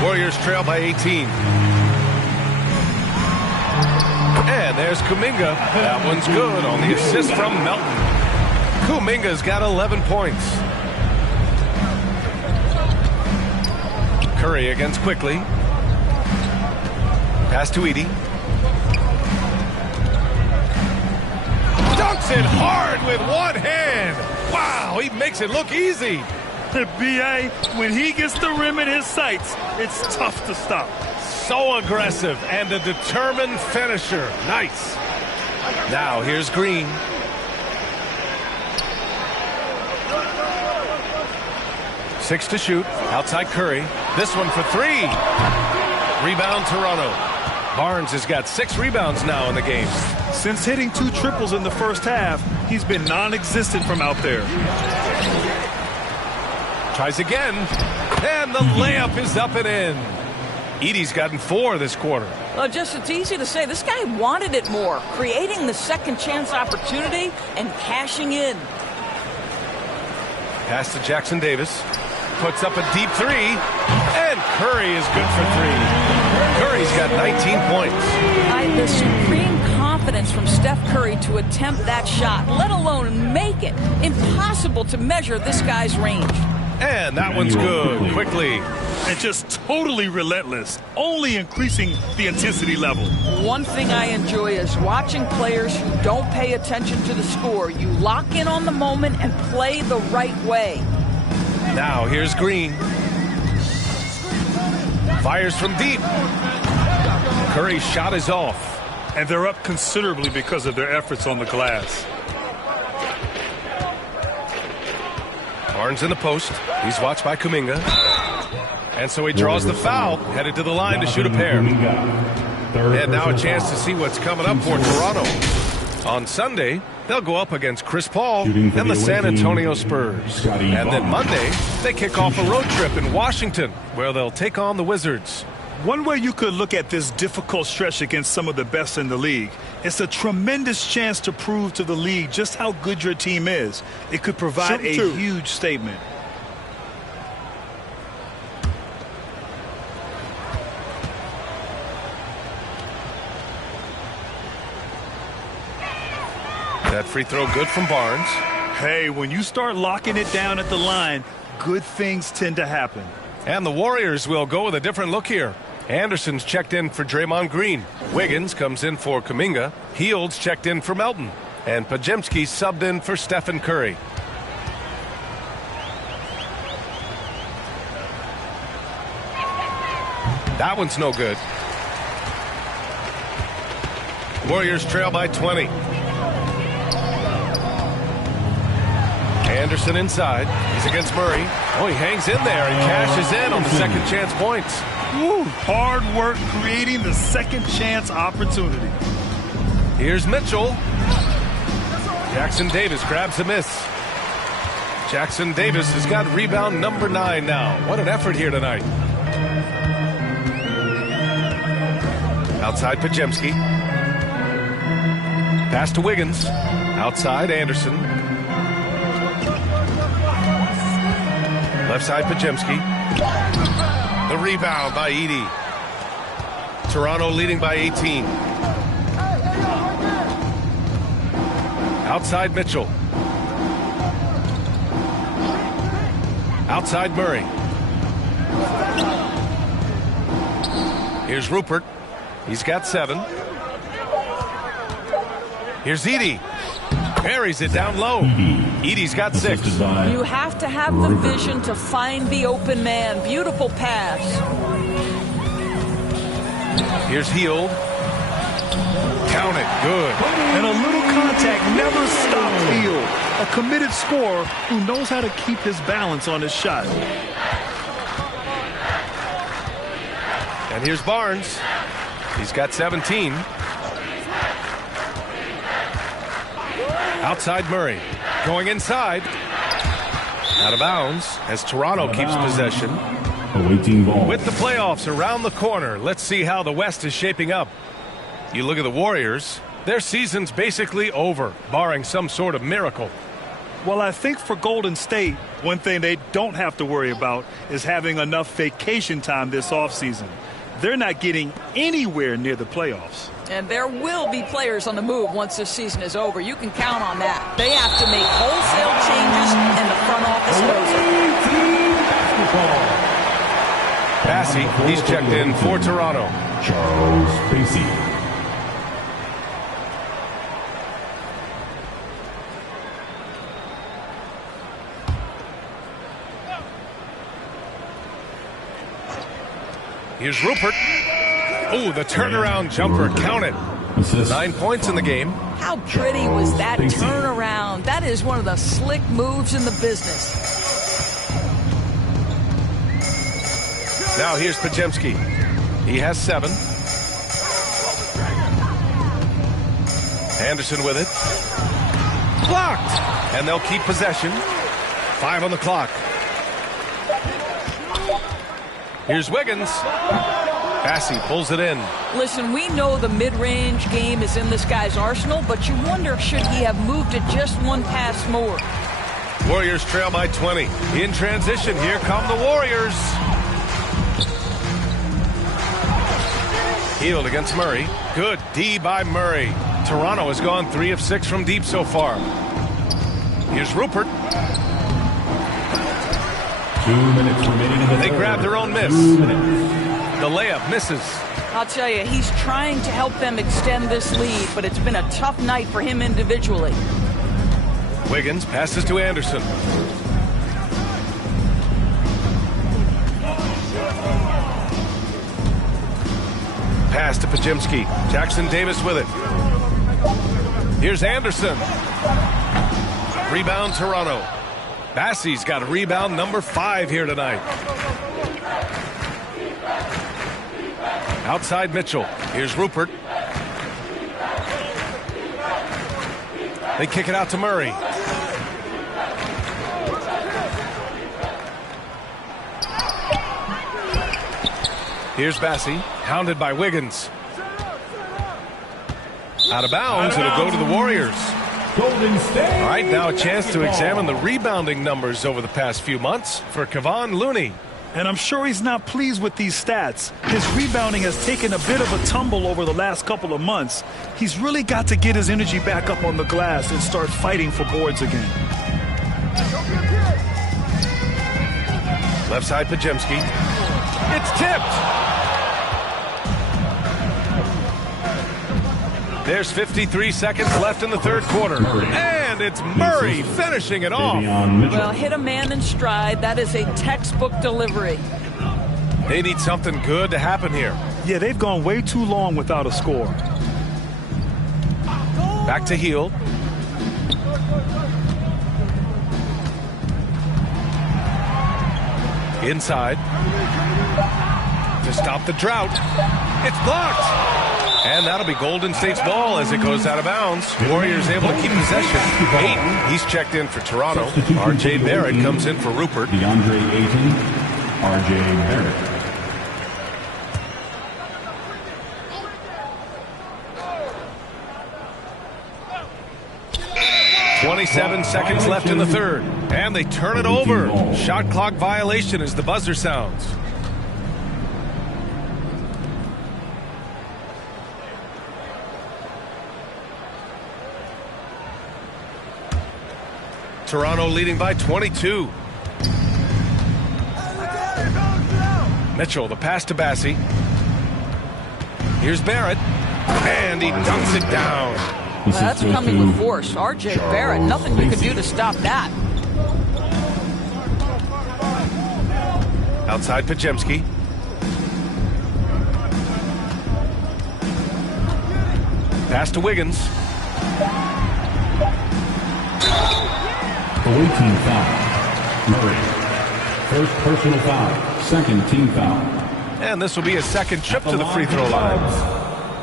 Warriors trail by 18. And there's Kuminga. That one's good on the assist from Melton. Kuminga's got 11 points. Curry against Quickly. Pass to Edey. Dunks it hard with one hand. Wow, he makes it look easy. B.A., when he gets the rim in his sights, it's tough to stop. So aggressive and a determined finisher. Nice. Now here's Green. Six to shoot. Outside Curry. This one for three. Rebound Toronto. Barnes has got 6 rebounds now in the game. Since hitting 2 triples in the first half, he's been non-existent from out there. Tries again. And the layup is up and in. Edey's gotten 4 this quarter. Well, just it's easy to say. This guy wanted it more, creating the second chance opportunity and cashing in. Pass to Jackson Davis. Puts up a deep 3. And Curry is good for 3. Curry's got 19 points. The supreme confidence from Steph Curry to attempt that shot, let alone make it. Impossible to measure this guy's range. And that one's good. Quickly. And just totally relentless, only increasing the intensity level. One thing I enjoy is watching players who don't pay attention to the score. You lock in on the moment and play the right way. Now here's Green. Fires from deep. Curry's shot is off. And they're up considerably because of their efforts on the glass. Barnes in the post. He's watched by Kuminga. And so he draws the foul, headed to the line to shoot a pair. And now a chance to see what's coming up for Toronto. On Sunday, they'll go up against Chris Paul and the San Antonio Spurs. And then Monday, they kick off a road trip in Washington, where they'll take on the Wizards. One way you could look at this difficult stretch against some of the best in the league, it's a tremendous chance to prove to the league just how good your team is. It could provide a huge statement. That free throw good from Barnes. Hey, when you start locking it down at the line, good things tend to happen. And the Warriors will go with a different look here. Anderson's checked in for Draymond Green. Wiggins comes in for Kuminga. Hields checked in for Melton. And Podziemski subbed in for Stephen Curry. That one's no good. Warriors trail by 20. Anderson inside. He's against Murray. Oh, he hangs in there and cashes in on the second chance points. Woo, hard work creating the second chance opportunity. Here's Mitchell. Jackson Davis grabs a miss. Jackson Davis has got rebound number 9 now. What an effort here tonight. Outside Podziemski. Pass to Wiggins. Outside Anderson. Left side Podziemski. The rebound by Edey. Toronto leading by 18. Outside Mitchell. Outside Murray. Here's Rupert. He's got 7. Here's Edey. Parries it down low. Edey's got 6. You have to have the vision to find the open man. Beautiful pass. Here's Hield. Count it. Good. And a little contact never stopped Hield. A committed scorer who knows how to keep his balance on his shot. And here's Barnes. He's got 17. Outside Murray. Going inside. Out of bounds as Toronto keeps possession. With the playoffs around the corner, let's see how the West is shaping up. You look at the Warriors, their season's basically over, barring some sort of miracle. Well, I think for Golden State, one thing they don't have to worry about is having enough vacation time this offseason. They're not getting anywhere near the playoffs. And there will be players on the move once this season is over. You can count on that. They have to make wholesale changes, and the front office knows it. Bassey, he's checked in for Toronto. Charles Bassey. Here's Rupert. Oh, the turnaround jumper. Count it. 9 points in the game. How pretty was that turnaround? That is one of the slick moves in the business. Now here's Pajemski. He has 7. Anderson with it. Blocked! And they'll keep possession. 5 on the clock. Here's Wiggins. Bassey pulls it in. Listen, we know the mid-range game is in this guy's arsenal, but you wonder, should he have moved it just one pass more? Warriors trail by 20. In transition, here come the Warriors. Hield against Murray. Good D by Murray. Toronto has gone 3 of 6 from deep so far. Here's Rupert. 2 minutes remaining in the They third. grab their own miss. 2 minutes. The layup misses. I'll tell you, he's trying to help them extend this lead, but it's been a tough night for him individually. Wiggins passes to Anderson. Pass to Pajemski. Jackson Davis with it. Here's Anderson. Rebound Toronto. Bassey's got rebound number 5 here tonight. Outside Mitchell. Here's Rupert. They kick it out to Murray. Here's Bassey, hounded by Wiggins. Out of bounds, it'll go to the Warriors. Golden State. All right, now a chance to examine the rebounding numbers over the past few months for Kevon Looney. And I'm sure he's not pleased with these stats. His rebounding has taken a bit of a tumble over the last couple of months. He's really got to get his energy back up on the glass and start fighting for boards again. Left side Pajemski. It's tipped. There's 53 seconds left in the third quarter. And it's Murray finishing it off. Well, hit a man in stride. That is a textbook delivery. They need something good to happen here. Yeah, they've gone way too long without a score. Back to Hield. Inside. To stop the drought. It's blocked. And that'll be Golden State's ball as it goes out of bounds. Warriors able to keep possession. Ayton, he's checked in for Toronto. R.J. Barrett comes in for Rupert. DeAndre Ayton, R.J. Barrett. .27 seconds left in the third. And they turn it over. Shot clock violation as the buzzer sounds. Toronto leading by 22. Mitchell, the pass to Bassey. Here's Barrett. And he dunks it down. Well, that's coming with force. R.J. Barrett, nothing you can do to stop that. Outside Pajemski. Pass to Wiggins. Away team foul. Murray. First personal foul. Second team foul. And this will be a second trip to the free throw line.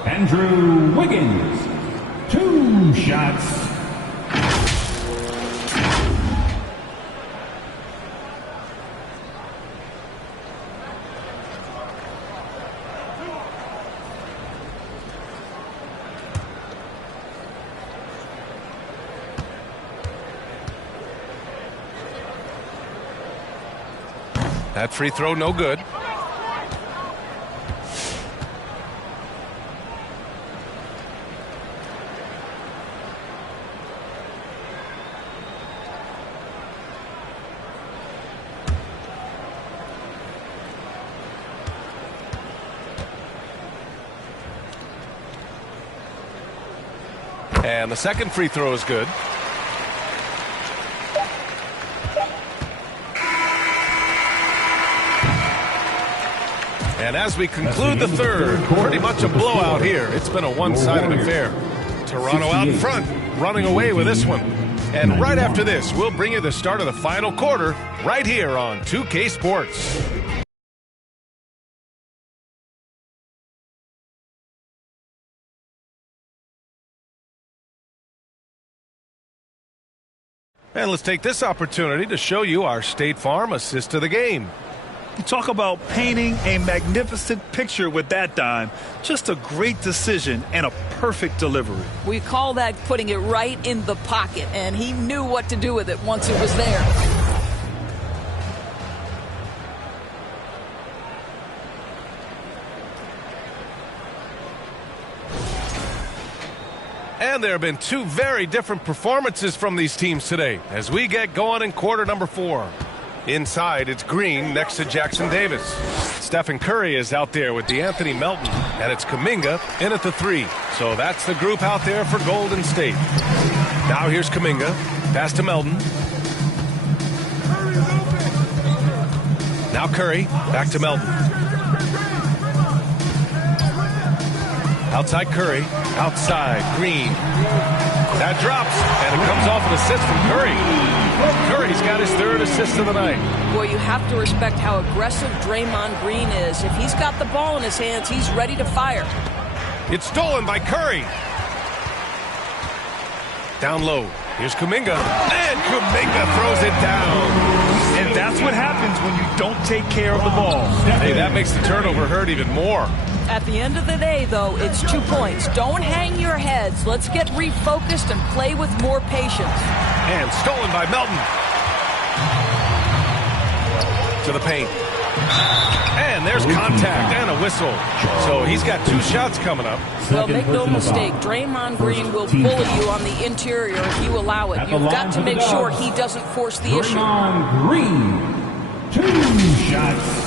Andrew Wiggins. 2 shots. That free throw no good. And the second free throw is good. And as we conclude the third, pretty much a blowout here. It's been a one-sided affair. Toronto out in front, running away with this one. And right after this, we'll bring you the start of the final quarter right here on 2K Sports. And let's take this opportunity to show you our State Farm assist to the game. You talk about painting a magnificent picture with that dime. Just a great decision and a perfect delivery. We call that putting it right in the pocket, and he knew what to do with it once it was there. And there have been two very different performances from these teams today as we get going in quarter number 4. Inside, it's Green next to Jackson Davis. Stephen Curry is out there with DeAnthony Melton, and it's Kuminga in at the 3. So that's the group out there for Golden State. Now here's Kuminga. Pass to Melton. Now Curry. Back to Melton. Outside Curry. Outside Green. That drops, and it comes off an assist from Curry. Curry's got his 3rd assist of the night. Boy, you have to respect how aggressive Draymond Green is. If he's got the ball in his hands, he's ready to fire. It's stolen by Curry. Down low. Here's Kuminga. And Kuminga throws it down. And that's what happens when you don't take care of the ball. Hey, that makes the turnover hurt even more. At the end of the day, though, it's 2 points. Don't hang your heads. Let's get refocused and play with more patience. And stolen by Melton. To the paint. And there's contact and a whistle. So he's got 2 shots coming up. Well, make no mistake, Draymond Green will bully you on the interior if you allow it. You've got to make sure he doesn't force the issue. Draymond Green, 2 shots.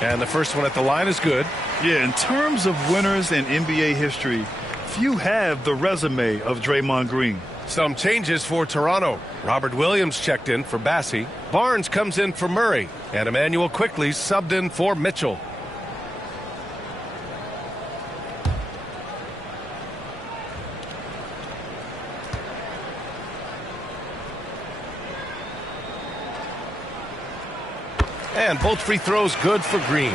And the first one at the line is good. Yeah, in terms of winners in NBA history, few have the resume of Draymond Green. Some changes for Toronto. Robert Williams checked in for Bassey. Barnes comes in for Murray. And Emmanuel Quickley subbed in for Mitchell. And both free throws good for Green.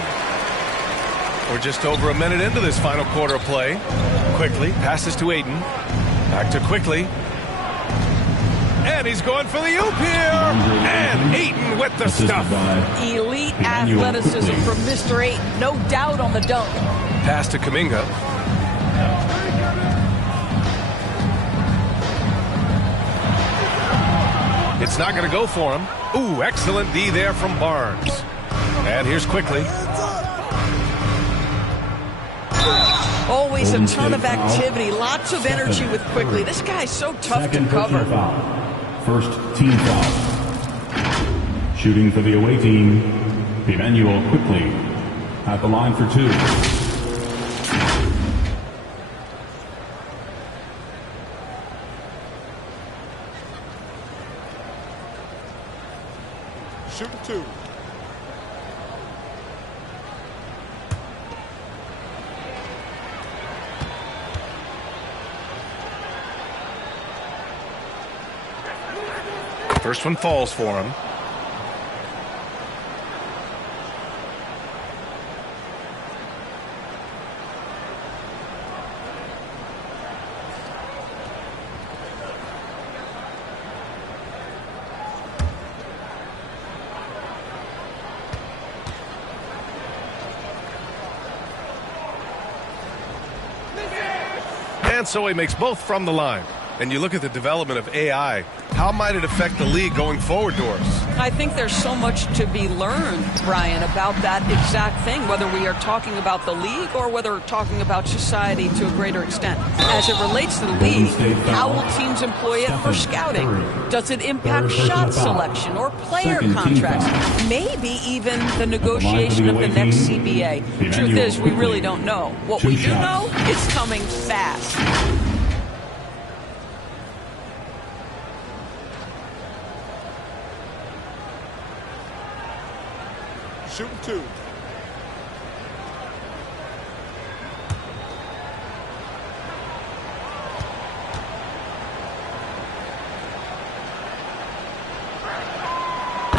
We're just over a minute into this final quarter of play. Quickly passes to Ayton. Back to Quickly. And he's going for the oop here. And Ayton with the stuff. Elite athleticism from Mr. Ayton. No doubt on the dunk. Pass to Kuminga. It's not going to go for him. Ooh, excellent D there from Barnes. And here's Quickly. Always a ton of activity, lots of energy with Quickly. This guy's so tough to cover. First team foul. Shooting for the away team, Emmanuel Quickley at the line for 2. Shoot 2. First one falls for him. And so he makes both from the line. And you look at the development of AI, how might it affect the league going forward, Doris? I think there's so much to be learned, Brian, about that exact thing, whether we are talking about the league or whether we're talking about society to a greater extent. As it relates to the league, how will teams employ it for scouting? Does it impact shot selection or player contracts? Maybe even the negotiation of the next CBA. The truth is, we really don't know. What we do know, it's coming fast. Shooting 2.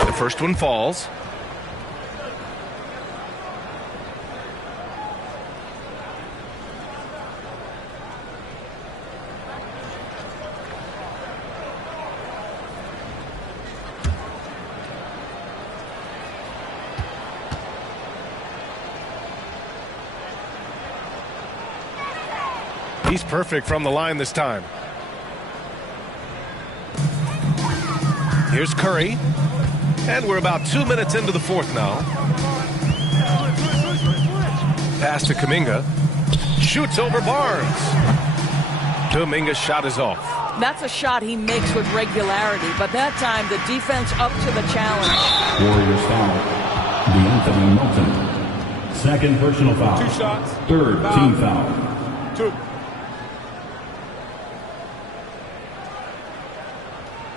The first one falls. He's perfect from the line this time. Here's Curry. And we're about 2 minutes into the fourth now. Pass to Kuminga. Shoots over Barnes. Kuminga's shot is off. That's a shot he makes with regularity, but that time the defense up to the challenge. Warriors foul. DeAnthony Melton. Second personal foul. 2 shots. Third team foul. 2.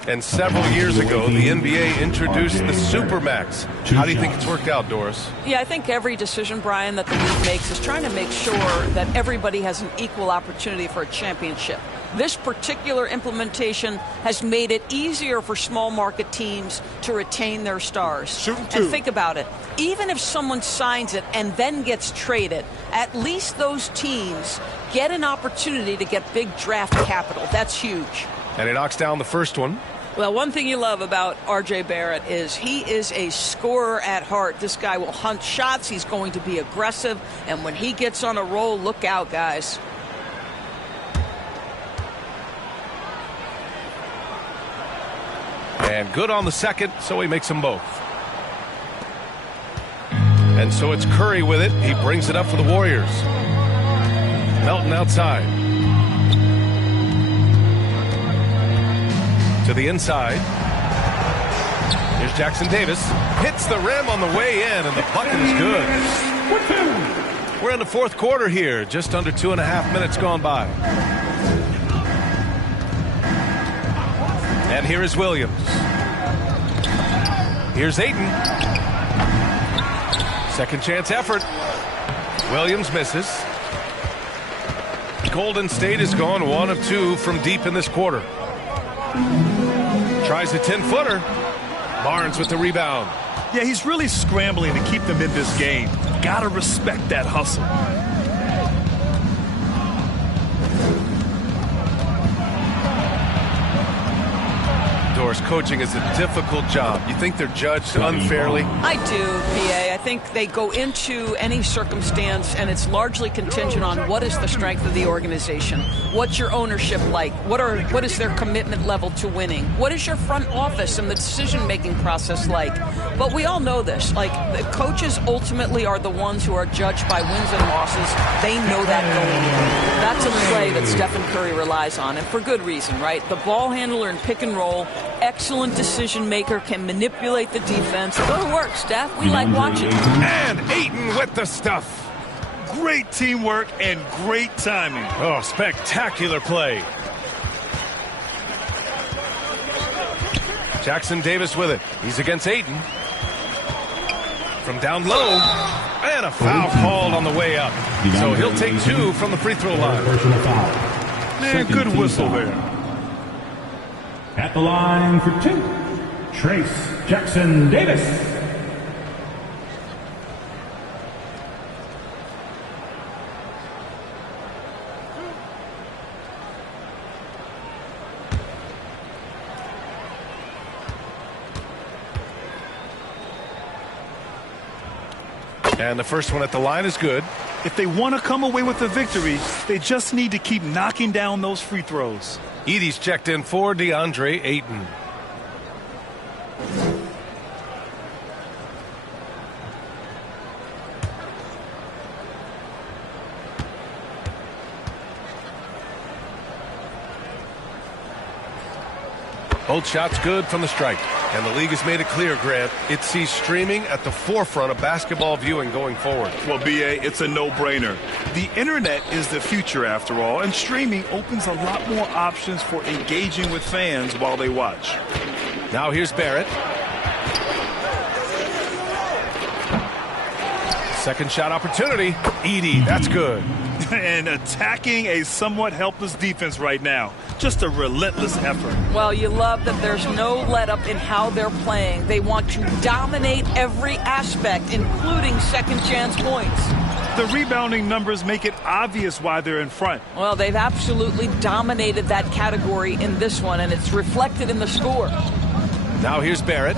And several years ago, the NBA introduced the Supermax. How do you think it's worked out, Doris? Yeah, I think every decision, Brian, that the league makes is trying to make sure that everybody has an equal opportunity for a championship. This particular implementation has made it easier for small market teams to retain their stars. And think about it. Even if someone signs it and then gets traded, at least those teams get an opportunity to get big draft capital. That's huge. And he knocks down the first one. Well, one thing you love about R.J. Barrett is he is a scorer at heart. This guy will hunt shots. He's going to be aggressive. And when he gets on a roll, look out, guys. And good on the second, so he makes them both. And so it's Curry with it. He brings it up for the Warriors. Melton outside. To the inside. Here's Jackson Davis. Hits the rim on the way in, and the bucket is good. We're in the fourth quarter here. Just under 2.5 minutes gone by. And here is Williams. Here's Ayton. Second chance effort. Williams misses. Golden State has gone 1 of 2 from deep in this quarter. Tries a 10-footer. Barnes with the rebound. Yeah, he's really scrambling to keep them in this game. Gotta respect that hustle. Doris, coaching is a difficult job. You think they're judged unfairly? I do, PA. I think they go into any circumstance, and it's largely contingent on what is the strength of the organization. What's your ownership like? What is their commitment level to winning? What is your front office and the decision-making process like? But we all know this. Like, the coaches ultimately are the ones who are judged by wins and losses. They know that going in. That's a play that Stephen Curry relies on, and for good reason, right? The ball handler in pick and roll, excellent decision maker, can manipulate the defense. Go to work, Steph. We like watching. And Ayton with the stuff. Great teamwork and great timing. Oh, spectacular play. Jackson Davis with it. He's against Ayton. From down low. And a foul called on the way up. So he'll take 2 from the free throw line. Man, good whistle there. At the line for 2, Trace Jackson Davis. And the first one at the line is good. If they want to come away with the victory, they just need to keep knocking down those free throws. Edey's checked in for DeAndre Ayton. Both shots good from the strike. And the league has made it clear, Grant, it sees streaming at the forefront of basketball viewing going forward. Well, B.A., it's a no-brainer. The internet is the future, after all, and streaming opens a lot more options for engaging with fans while they watch. Now here's Barrett. Second shot opportunity. Edey, that's good. And attacking a somewhat helpless defense right now. Just a relentless effort. Well, you love that there's no let-up in how they're playing. They want to dominate every aspect, including second-chance points. The rebounding numbers make it obvious why they're in front. Well, they've absolutely dominated that category in this one, and it's reflected in the score. Now here's Barrett.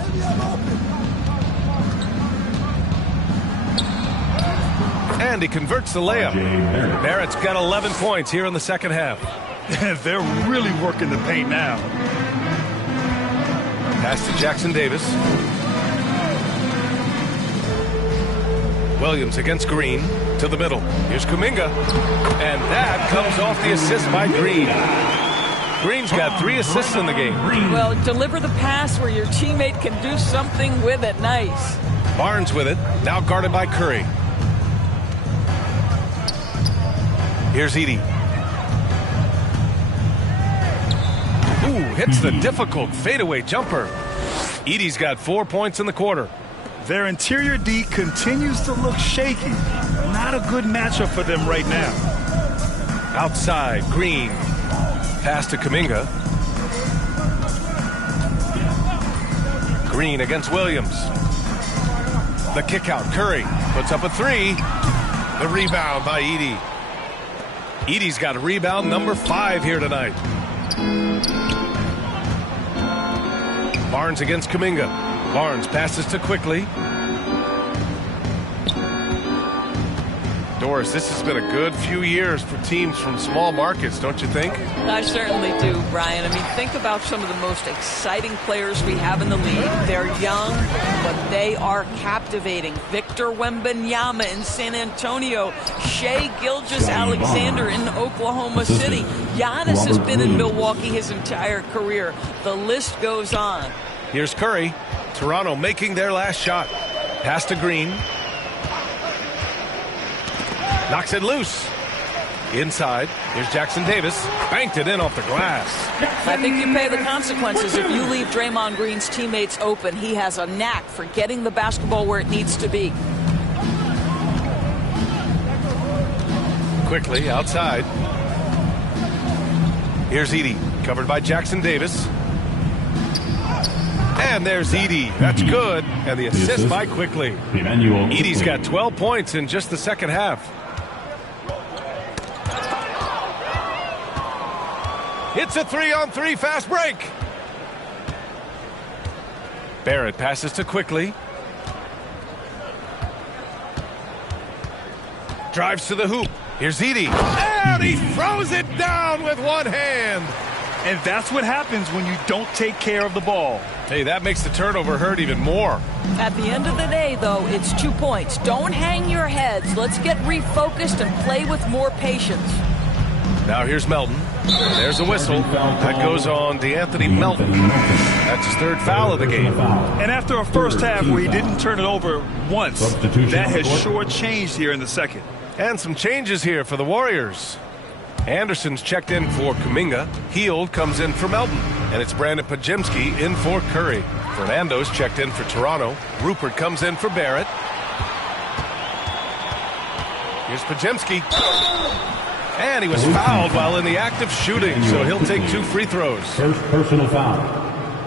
And he converts the layup. Barrett's got 11 points here in the second half. They're really working the paint now. Pass to Jackson Davis. Williams against Green to the middle. Here's Kuminga. And that comes off the assist by Green. Green's got 3 assists in the game. Well, deliver the pass where your teammate can do something with it. Nice. Barnes with it. Now guarded by Curry. Here's Edey. Ooh, hits the difficult fadeaway jumper. Edey's got 4 points in the quarter. Their interior D continues to look shaky. Not a good matchup for them right now. Outside, Green. Pass to Kuminga. Green against Williams. The kick out. Curry puts up a 3. The rebound by Edey. Edey's got a rebound number 5 here tonight. Barnes against Kuminga. Barnes passes to Quickly. Doris, this has been a good few years for teams from small markets, don't you think? I certainly do, Brian. I mean, think about some of the most exciting players we have in the league. They're young, but they are captivating. Victor Wembanyama in San Antonio. Shai Gilgeous-Alexander in Oklahoma City. Giannis has been in Milwaukee his entire career. The list goes on. Here's Curry. Toronto making their last shot. Pass to Green. Knocks it loose. Inside. Here's Jackson Davis. Banked it in off the glass. I think you pay the consequences if you leave Draymond Green's teammates open. He has a knack for getting the basketball where it needs to be. Quickly outside. Here's Edey. Covered by Jackson Davis. And there's Edey. That's good. And the assist by Quickly. Edey's got 12 points in just the second half. It's a 3-on-3 fast break. Barrett passes to Quickly. Drives to the hoop. Here's Edey. And he throws it down with one hand. And that's what happens when you don't take care of the ball. Hey, that makes the turnover hurt even more. At the end of the day, though, it's 2 points. Don't hang your heads. Let's get refocused and play with more patience. Now here's Melton. There's a whistle. That goes on DeAnthony Melton. That's his 3rd foul of the game. And after a first half where he didn't turn it over once, that has sure changed here in the second. And some changes here for the Warriors. Anderson's checked in for Kuminga. Heald comes in for Melton. And it's Brandon Podziemski in for Curry. Fernando's checked in for Toronto. Rupert comes in for Barrett. Here's Podziemski. And he was fouled while in the act of shooting, so he'll take 2 free throws. First personal foul.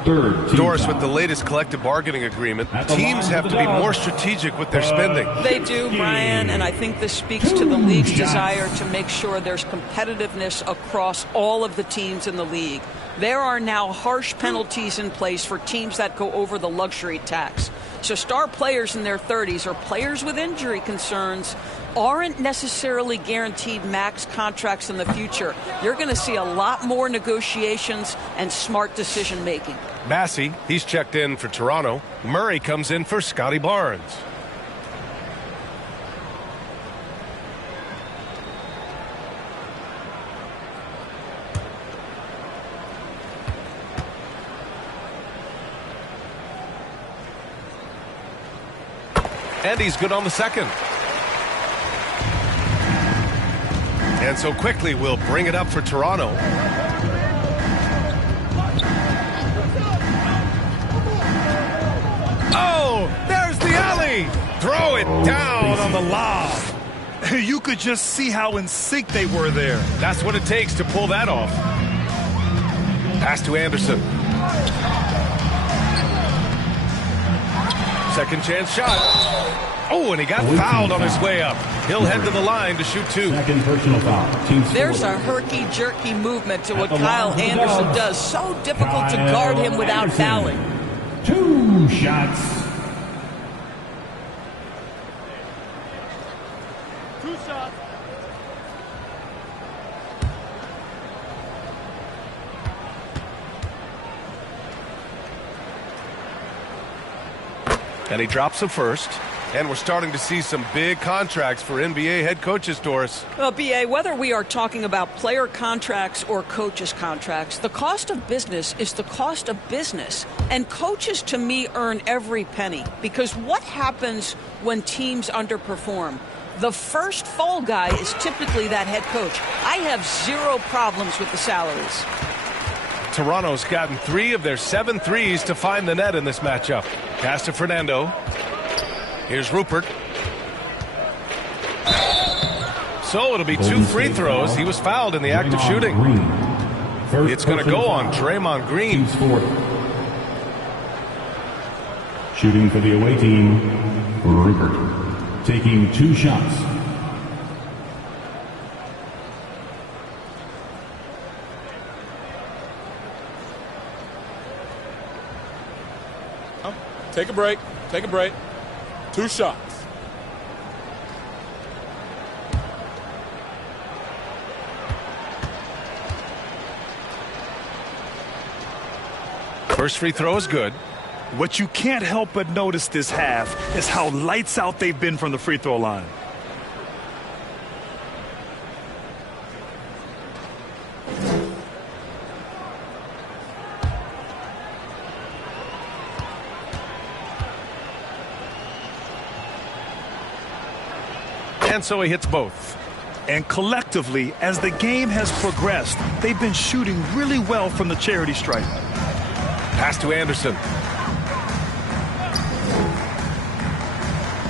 Third team Doris, foul. with the latest collective bargaining agreement, teams have to be more strategic with their spending. They do, Brian, and I think this speaks to the league's desire to make sure there's competitiveness across all of the teams in the league. There are now harsh penalties in place for teams that go over the luxury tax. So star players in their 30s or players with injury concerns, aren't necessarily guaranteed max contracts in the future. You're going to see a lot more negotiations and smart decision making. Massey, he's checked in for Toronto. Murray comes in for Scotty Barnes. And he's good on the second. And so quickly we'll bring it up for Toronto. Oh, there's the alley. Throw it down on the lob. You could just see how in sync they were there. That's what it takes to pull that off. Pass to Anderson. Second chance shot. Oh, and he got fouled on his way up. He'll head to the line to shoot 2. Second personal foul. There's a herky-jerky movement to what Kyle Anderson does. So difficult to guard him without fouling. 2 shots. 2 shots. And he drops the first. And we're starting to see some big contracts for NBA head coaches, Doris. Well, B.A., whether we are talking about player contracts or coaches' contracts, the cost of business is the cost of business. And coaches, to me, earn every penny. Because what happens when teams underperform? The first fall guy is typically that head coach. I have 0 problems with the salaries. Toronto's gotten 3 of their 7 threes to find the net in this matchup. Pass to Fernando. Here's Rupert. So it'll be 2 free throws. He was fouled in the act of shooting. It's going to go on Draymond Green. Shooting for the away team, Rupert. Taking 2 shots. Take a break. Take a break. 2 shots. First free throw is good. What you can't help but notice this half is how lights out they've been from the free throw line. And so he hits both. And collectively, as the game has progressed, they've been shooting really well from the charity stripe. Pass to Anderson.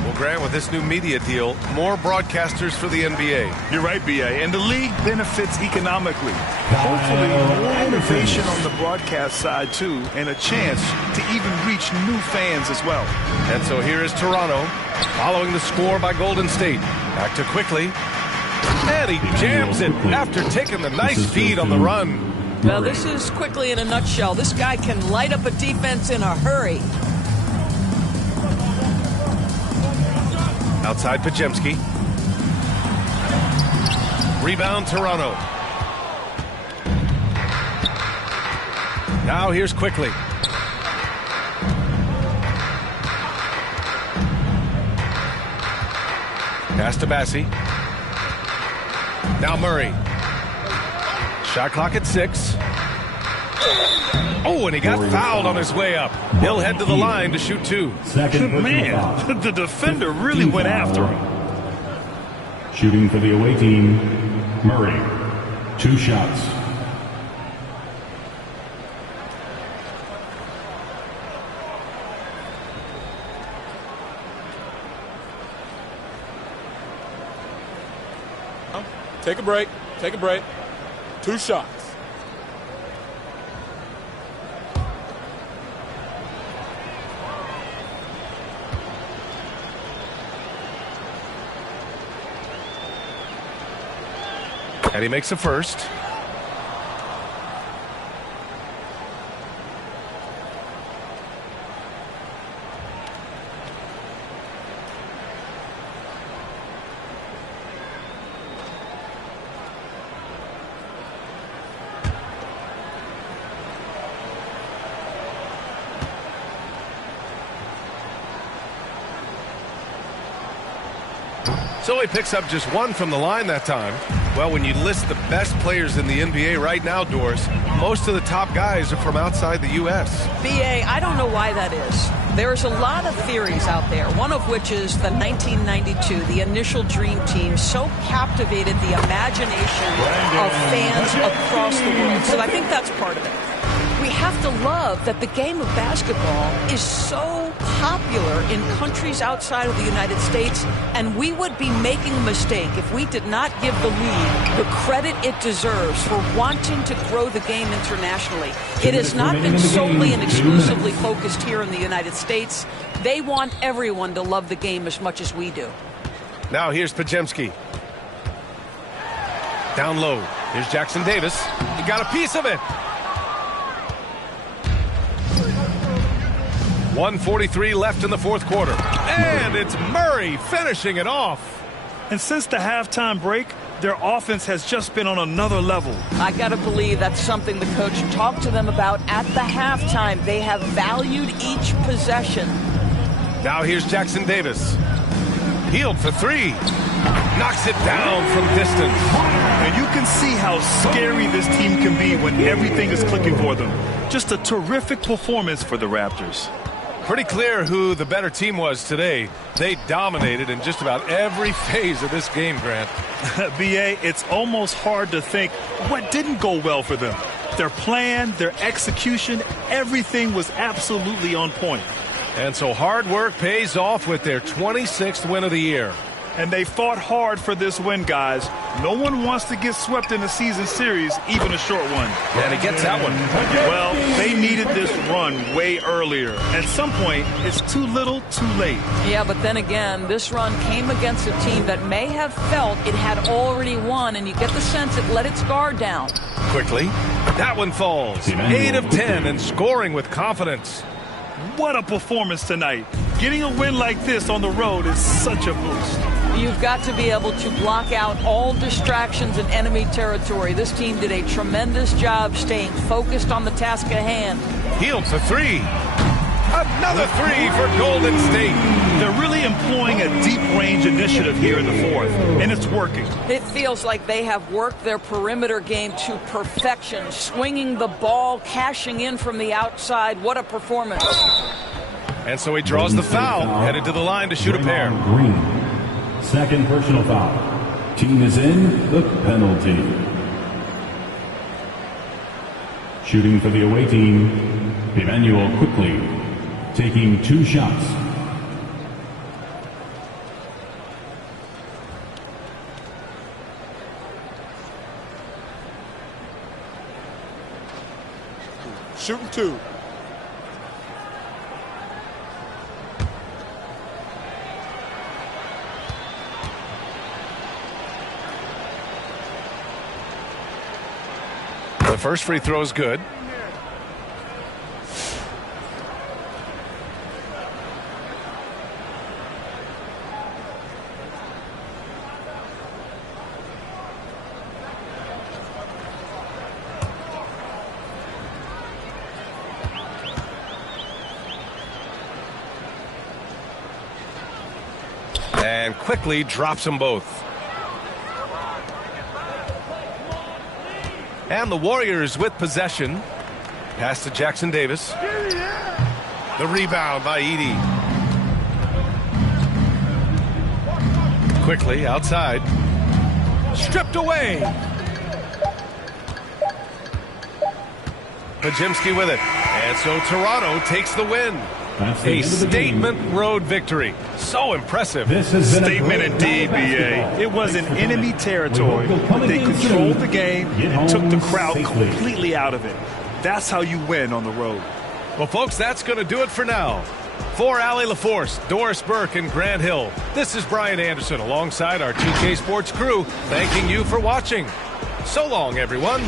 Well, Grant, with this new media deal, more broadcasters for the NBA. You're right, B.A., and the league benefits economically. Hopefully, more innovation on the broadcast side, too, and a chance to even reach new fans as well. And so here is Toronto, following the score by Golden State. Back to quickly. And he jams it after taking the nice feed on the run. Well, this is quickly in a nutshell. This guy can light up a defense in a hurry. Outside Pajemski. Rebound Toronto. Now here's quickly. Pass to Massey. Now Murray. Shot clock at 6. Oh, and he got fouled on his way up. He'll head to the line to shoot 2. Man, the defender really went after him. Shooting for the away team, Murray. 2 shots. Take a break. Take a break. 2 shots. And he makes the first. So he picks up just one from the line that time. Well, when you list the best players in the NBA right now, Doris, most of the top guys are from outside the U.S. BA, I don't know why that is. There's a lot of theories out there, one of which is the 1992, the initial Dream Team, so captivated the imagination of fans across the world. So I think that's part of it. We have to love that the game of basketball is so popular in countries outside of the United States, and we would be making a mistake if we did not give the league the credit it deserves for wanting to grow the game internationally. It has not been solely and exclusively focused here in the United States. They want everyone to love the game as much as we do. Now here's Pajemski. Down low. Here's Jackson Davis. He got a piece of it. 1:43 left in the fourth quarter. And it's Murray finishing it off. And since the halftime break, their offense has just been on another level. I got to believe that's something the coach talked to them about at the halftime. They have valued each possession. Now here's Jackson Davis. Healed for three. Knocks it down from distance. And you can see how scary this team can be when everything is clicking for them. Just a terrific performance for the Raptors. Pretty clear who the better team was today. They dominated in just about every phase of this game, Grant. BA, it's almost hard to think what didn't go well for them. Their plan, their execution, everything was absolutely on point. And so hard work pays off with their 26th win of the year. And they fought hard for this win, guys. No one wants to get swept in a season series, even a short one. And he gets that one. Well, they needed this run way earlier. At some point, it's too little, too late. Yeah, but then again, this run came against a team that may have felt it had already won, and you get the sense it let its guard down. Quickly, that one falls. 8 of 10 and scoring with confidence. What a performance tonight. Getting a win like this on the road is such a boost. You've got to be able to block out all distractions in enemy territory. This team did a tremendous job staying focused on the task at hand. Healed for three. Another three for Golden State. They're really employing a deep-range initiative here in the fourth, and it's working. It feels like they have worked their perimeter game to perfection, swinging the ball, cashing in from the outside. What a performance. And so he draws the foul, headed to the line to shoot a pair. Green. Second personal foul. Team is in the penalty. Shooting for the away team, Emmanuel Quickly, taking 2 shots. Shooting 2. The first free throw is good. And quickly drops them both. And the Warriors with possession. Pass to Jackson Davis. The rebound by Edey. Quickly outside. Stripped away. Pajemski with it. And so Toronto takes the win. A statement road victory. So impressive. Statement indeed, BA. It was in enemy territory, but they controlled the game and took the crowd completely out of it. That's how you win on the road. Well, folks, that's going to do it for now. For Allie LaForce, Doris Burke, and Grant Hill, this is Brian Anderson alongside our 2K Sports crew, thanking you for watching. So long, everyone.